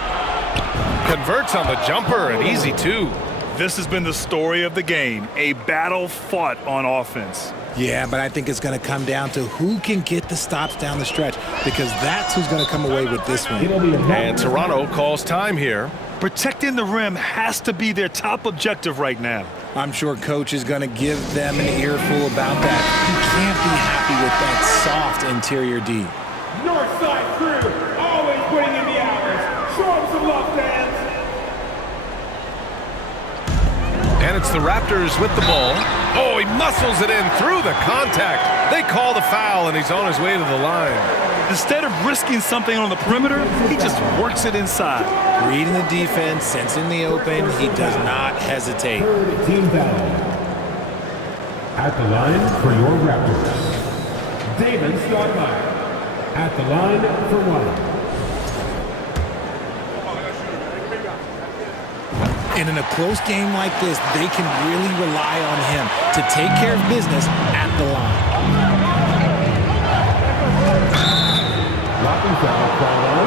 Converts on the jumper, an easy 2. This has been the story of the game, a battle fought on offense. Yeah, but I think it's going to come down to who can get the stops down the stretch, because that's who's going to come away with this one. And Toronto calls time here. Protecting the rim has to be their top objective right now. I'm sure coach is going to give them an earful about that. You can't be happy with that soft interior D. Northside crew, always putting in the hours. Show them some love, fans. And it's the Raptors with the ball. Oh, he muscles it in through the contact. They call the foul, and he's on his way to the line. Instead of risking something on the perimeter, he just works it inside. Reading the defense, sensing the open, he does not hesitate. Third team foul. At the line for your Raptors, David Stoudemire. At the line for 1. And in a close game like this, they can really rely on him to take care of business at the line. Blocking foul called on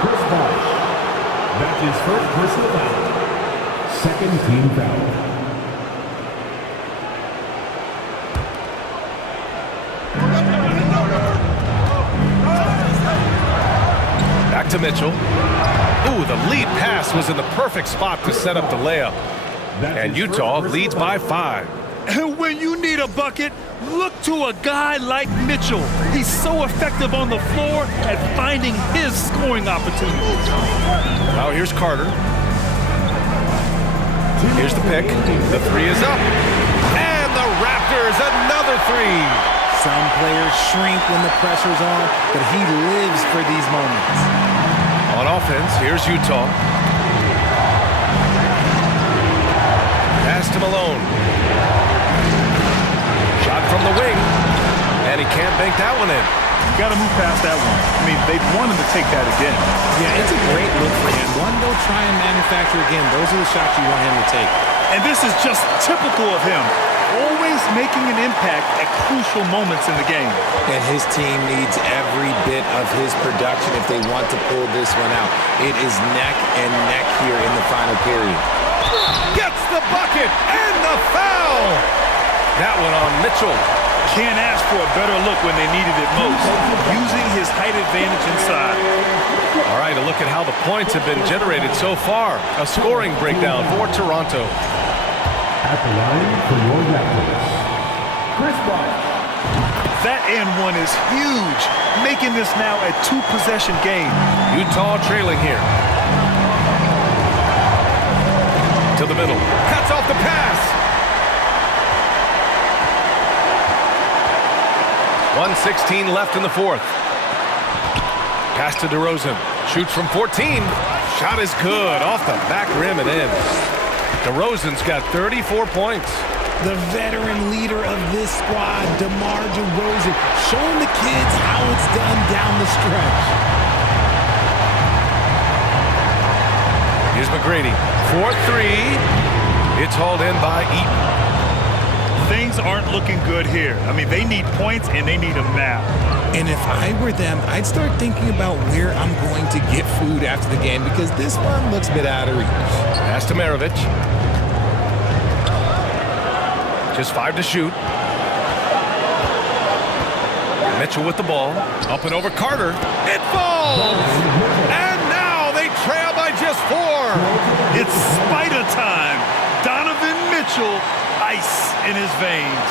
Chris Bosh. That's his first personal foul. Second team foul. Back to Mitchell. Ooh, the lead pass was in the perfect spot to set up the layup. And Utah leads by 5. And when you need a bucket, look to a guy like Mitchell. He's so effective on the floor at finding his scoring opportunities. Now here's Carter. Here's the pick. The three is up. And the Raptors, another three. Some players shrink when the pressure's on, but he lives for these moments. On offense, here's Utah. Pass to Malone. Shot from the wing. And he can't bank that one in. You got to move past that one. I mean, they want him to take that again. Yeah, it's a great look for him. One, go try and manufacture again. Those are the shots you want him to take. And this is just typical of him. Always making an impact at crucial moments in the game. And his team needs every bit of his production if they want to pull this one out. It is neck and neck here in the final period. Gets the bucket and the foul. That one on Mitchell. Can't ask for a better look when they needed it most. Using his height advantage inside. All right, a look at how the points have been generated so far. A scoring breakdown for Toronto. At the line for your Raptors, Chris Paul. That and one is huge, making this now a 2-possession game. Utah trailing here. To the middle. Cuts off the pass. 1:16 left in the fourth. Pass to DeRozan. Shoots from 14. Shot is good. Off the back rim and in. DeRozan's got 34 points. The veteran leader of this squad, DeMar DeRozan, showing the kids how it's done down the stretch. Here's McGrady. 4-3. It's hauled in by Eaton. Things aren't looking good here. I mean, they need points and they need them now. And if I were them, I'd start thinking about where I'm going to get food after the game because this one looks a bit out of reach. Pass to Maravich. Just 5 to shoot. Mitchell with the ball. Up and over Carter. It falls! And now they trail by just 4. It's spider time. Donovan Mitchell, ice in his veins.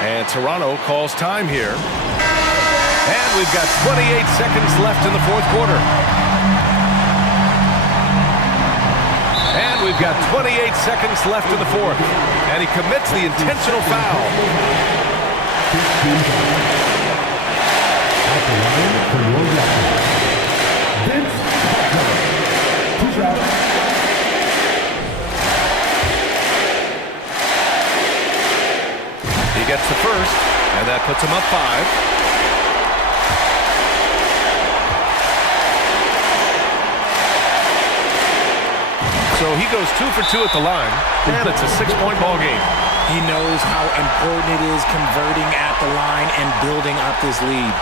And Toronto calls time here. And we've got 28 seconds left in the fourth quarter. And we've got 28 seconds left in the fourth. And he commits the intentional foul. At the line for your Raptors, Vince Carter. 2 shots. He gets the first, and that puts him up 5. So he goes 2 for 2 at the line, and it's a 6-point ball game. He knows how important it is converting at the line and building up this lead.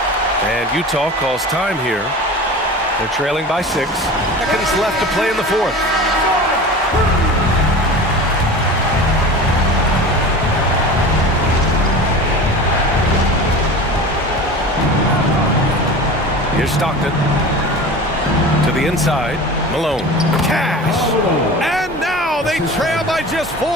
And Utah calls time here. They're trailing by 6. Seconds left to play in the fourth. Here's Stockton. To the inside. Malone. Cash. And now they trail by just 4.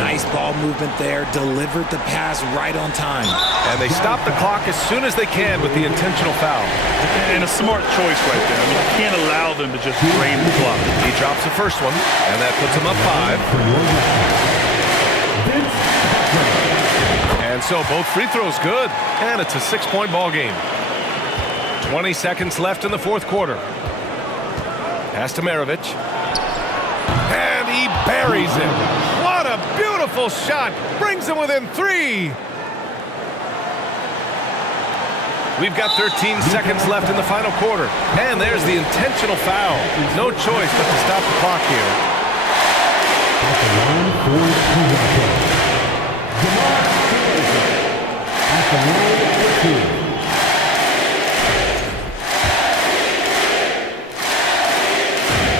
Nice ball movement there. Delivered the pass right on time. And they stop the clock as soon as they can with the intentional foul. And a smart choice right there. I mean, you can't allow them to just drain the clock. He drops the first one, and that puts him up 5. And so both free throws good, and it's a 6-point ball game. 20 seconds left in the fourth quarter. Pass to Maravich. And he buries it. What a beautiful shot. Brings him within 3. We've got 13 seconds left in the final quarter. And there's the intentional foul. No choice but to stop the clock here. At the line for Toronto, DeMar DeRozan. At the line for 2.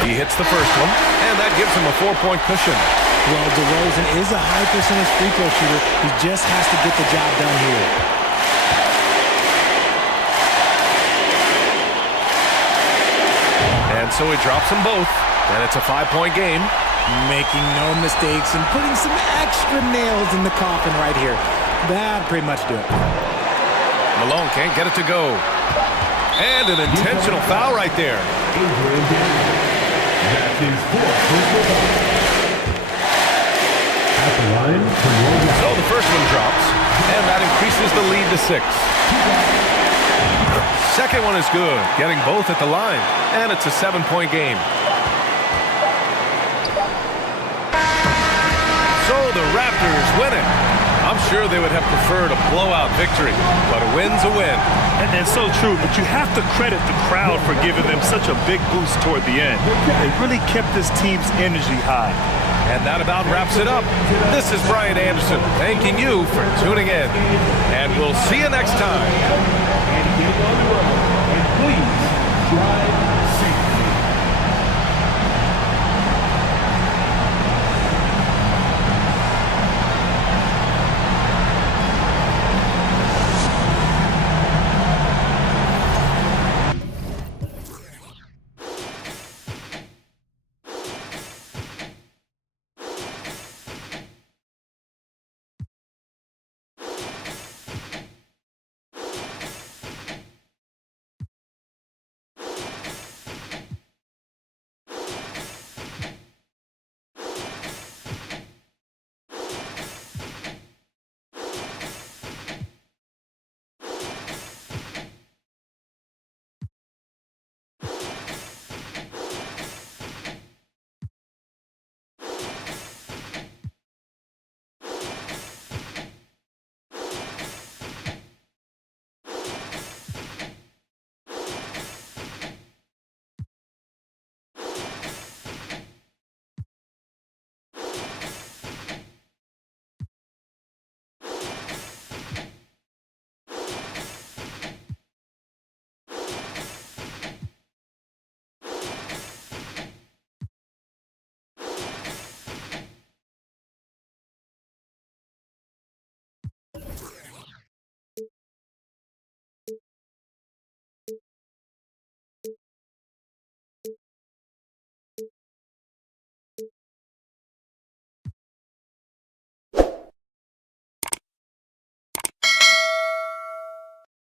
He hits the first one, and that gives him a 4-point cushion. Well, DeRozan is a high percentage free throw shooter. He just has to get the job done here. And so he drops them both, and it's a 5-point game. Making no mistakes and putting some extra nails in the coffin right here. That pretty much do it. Malone can't get it to go. And an intentional foul right there. That's his fourth personal foul. At the line for your So the first one drops, and that increases the lead to 6. Second one is good, getting both at the line, and it's a 7-point game. So the Raptors win it. I'm sure they would have preferred a blowout victory, but a win's a win. And so true, but you have to credit the crowd for giving them such a big boost toward the end. They really kept this team's energy high. And that about wraps it up. This is Brian Anderson thanking you for tuning in. And we'll see you next time.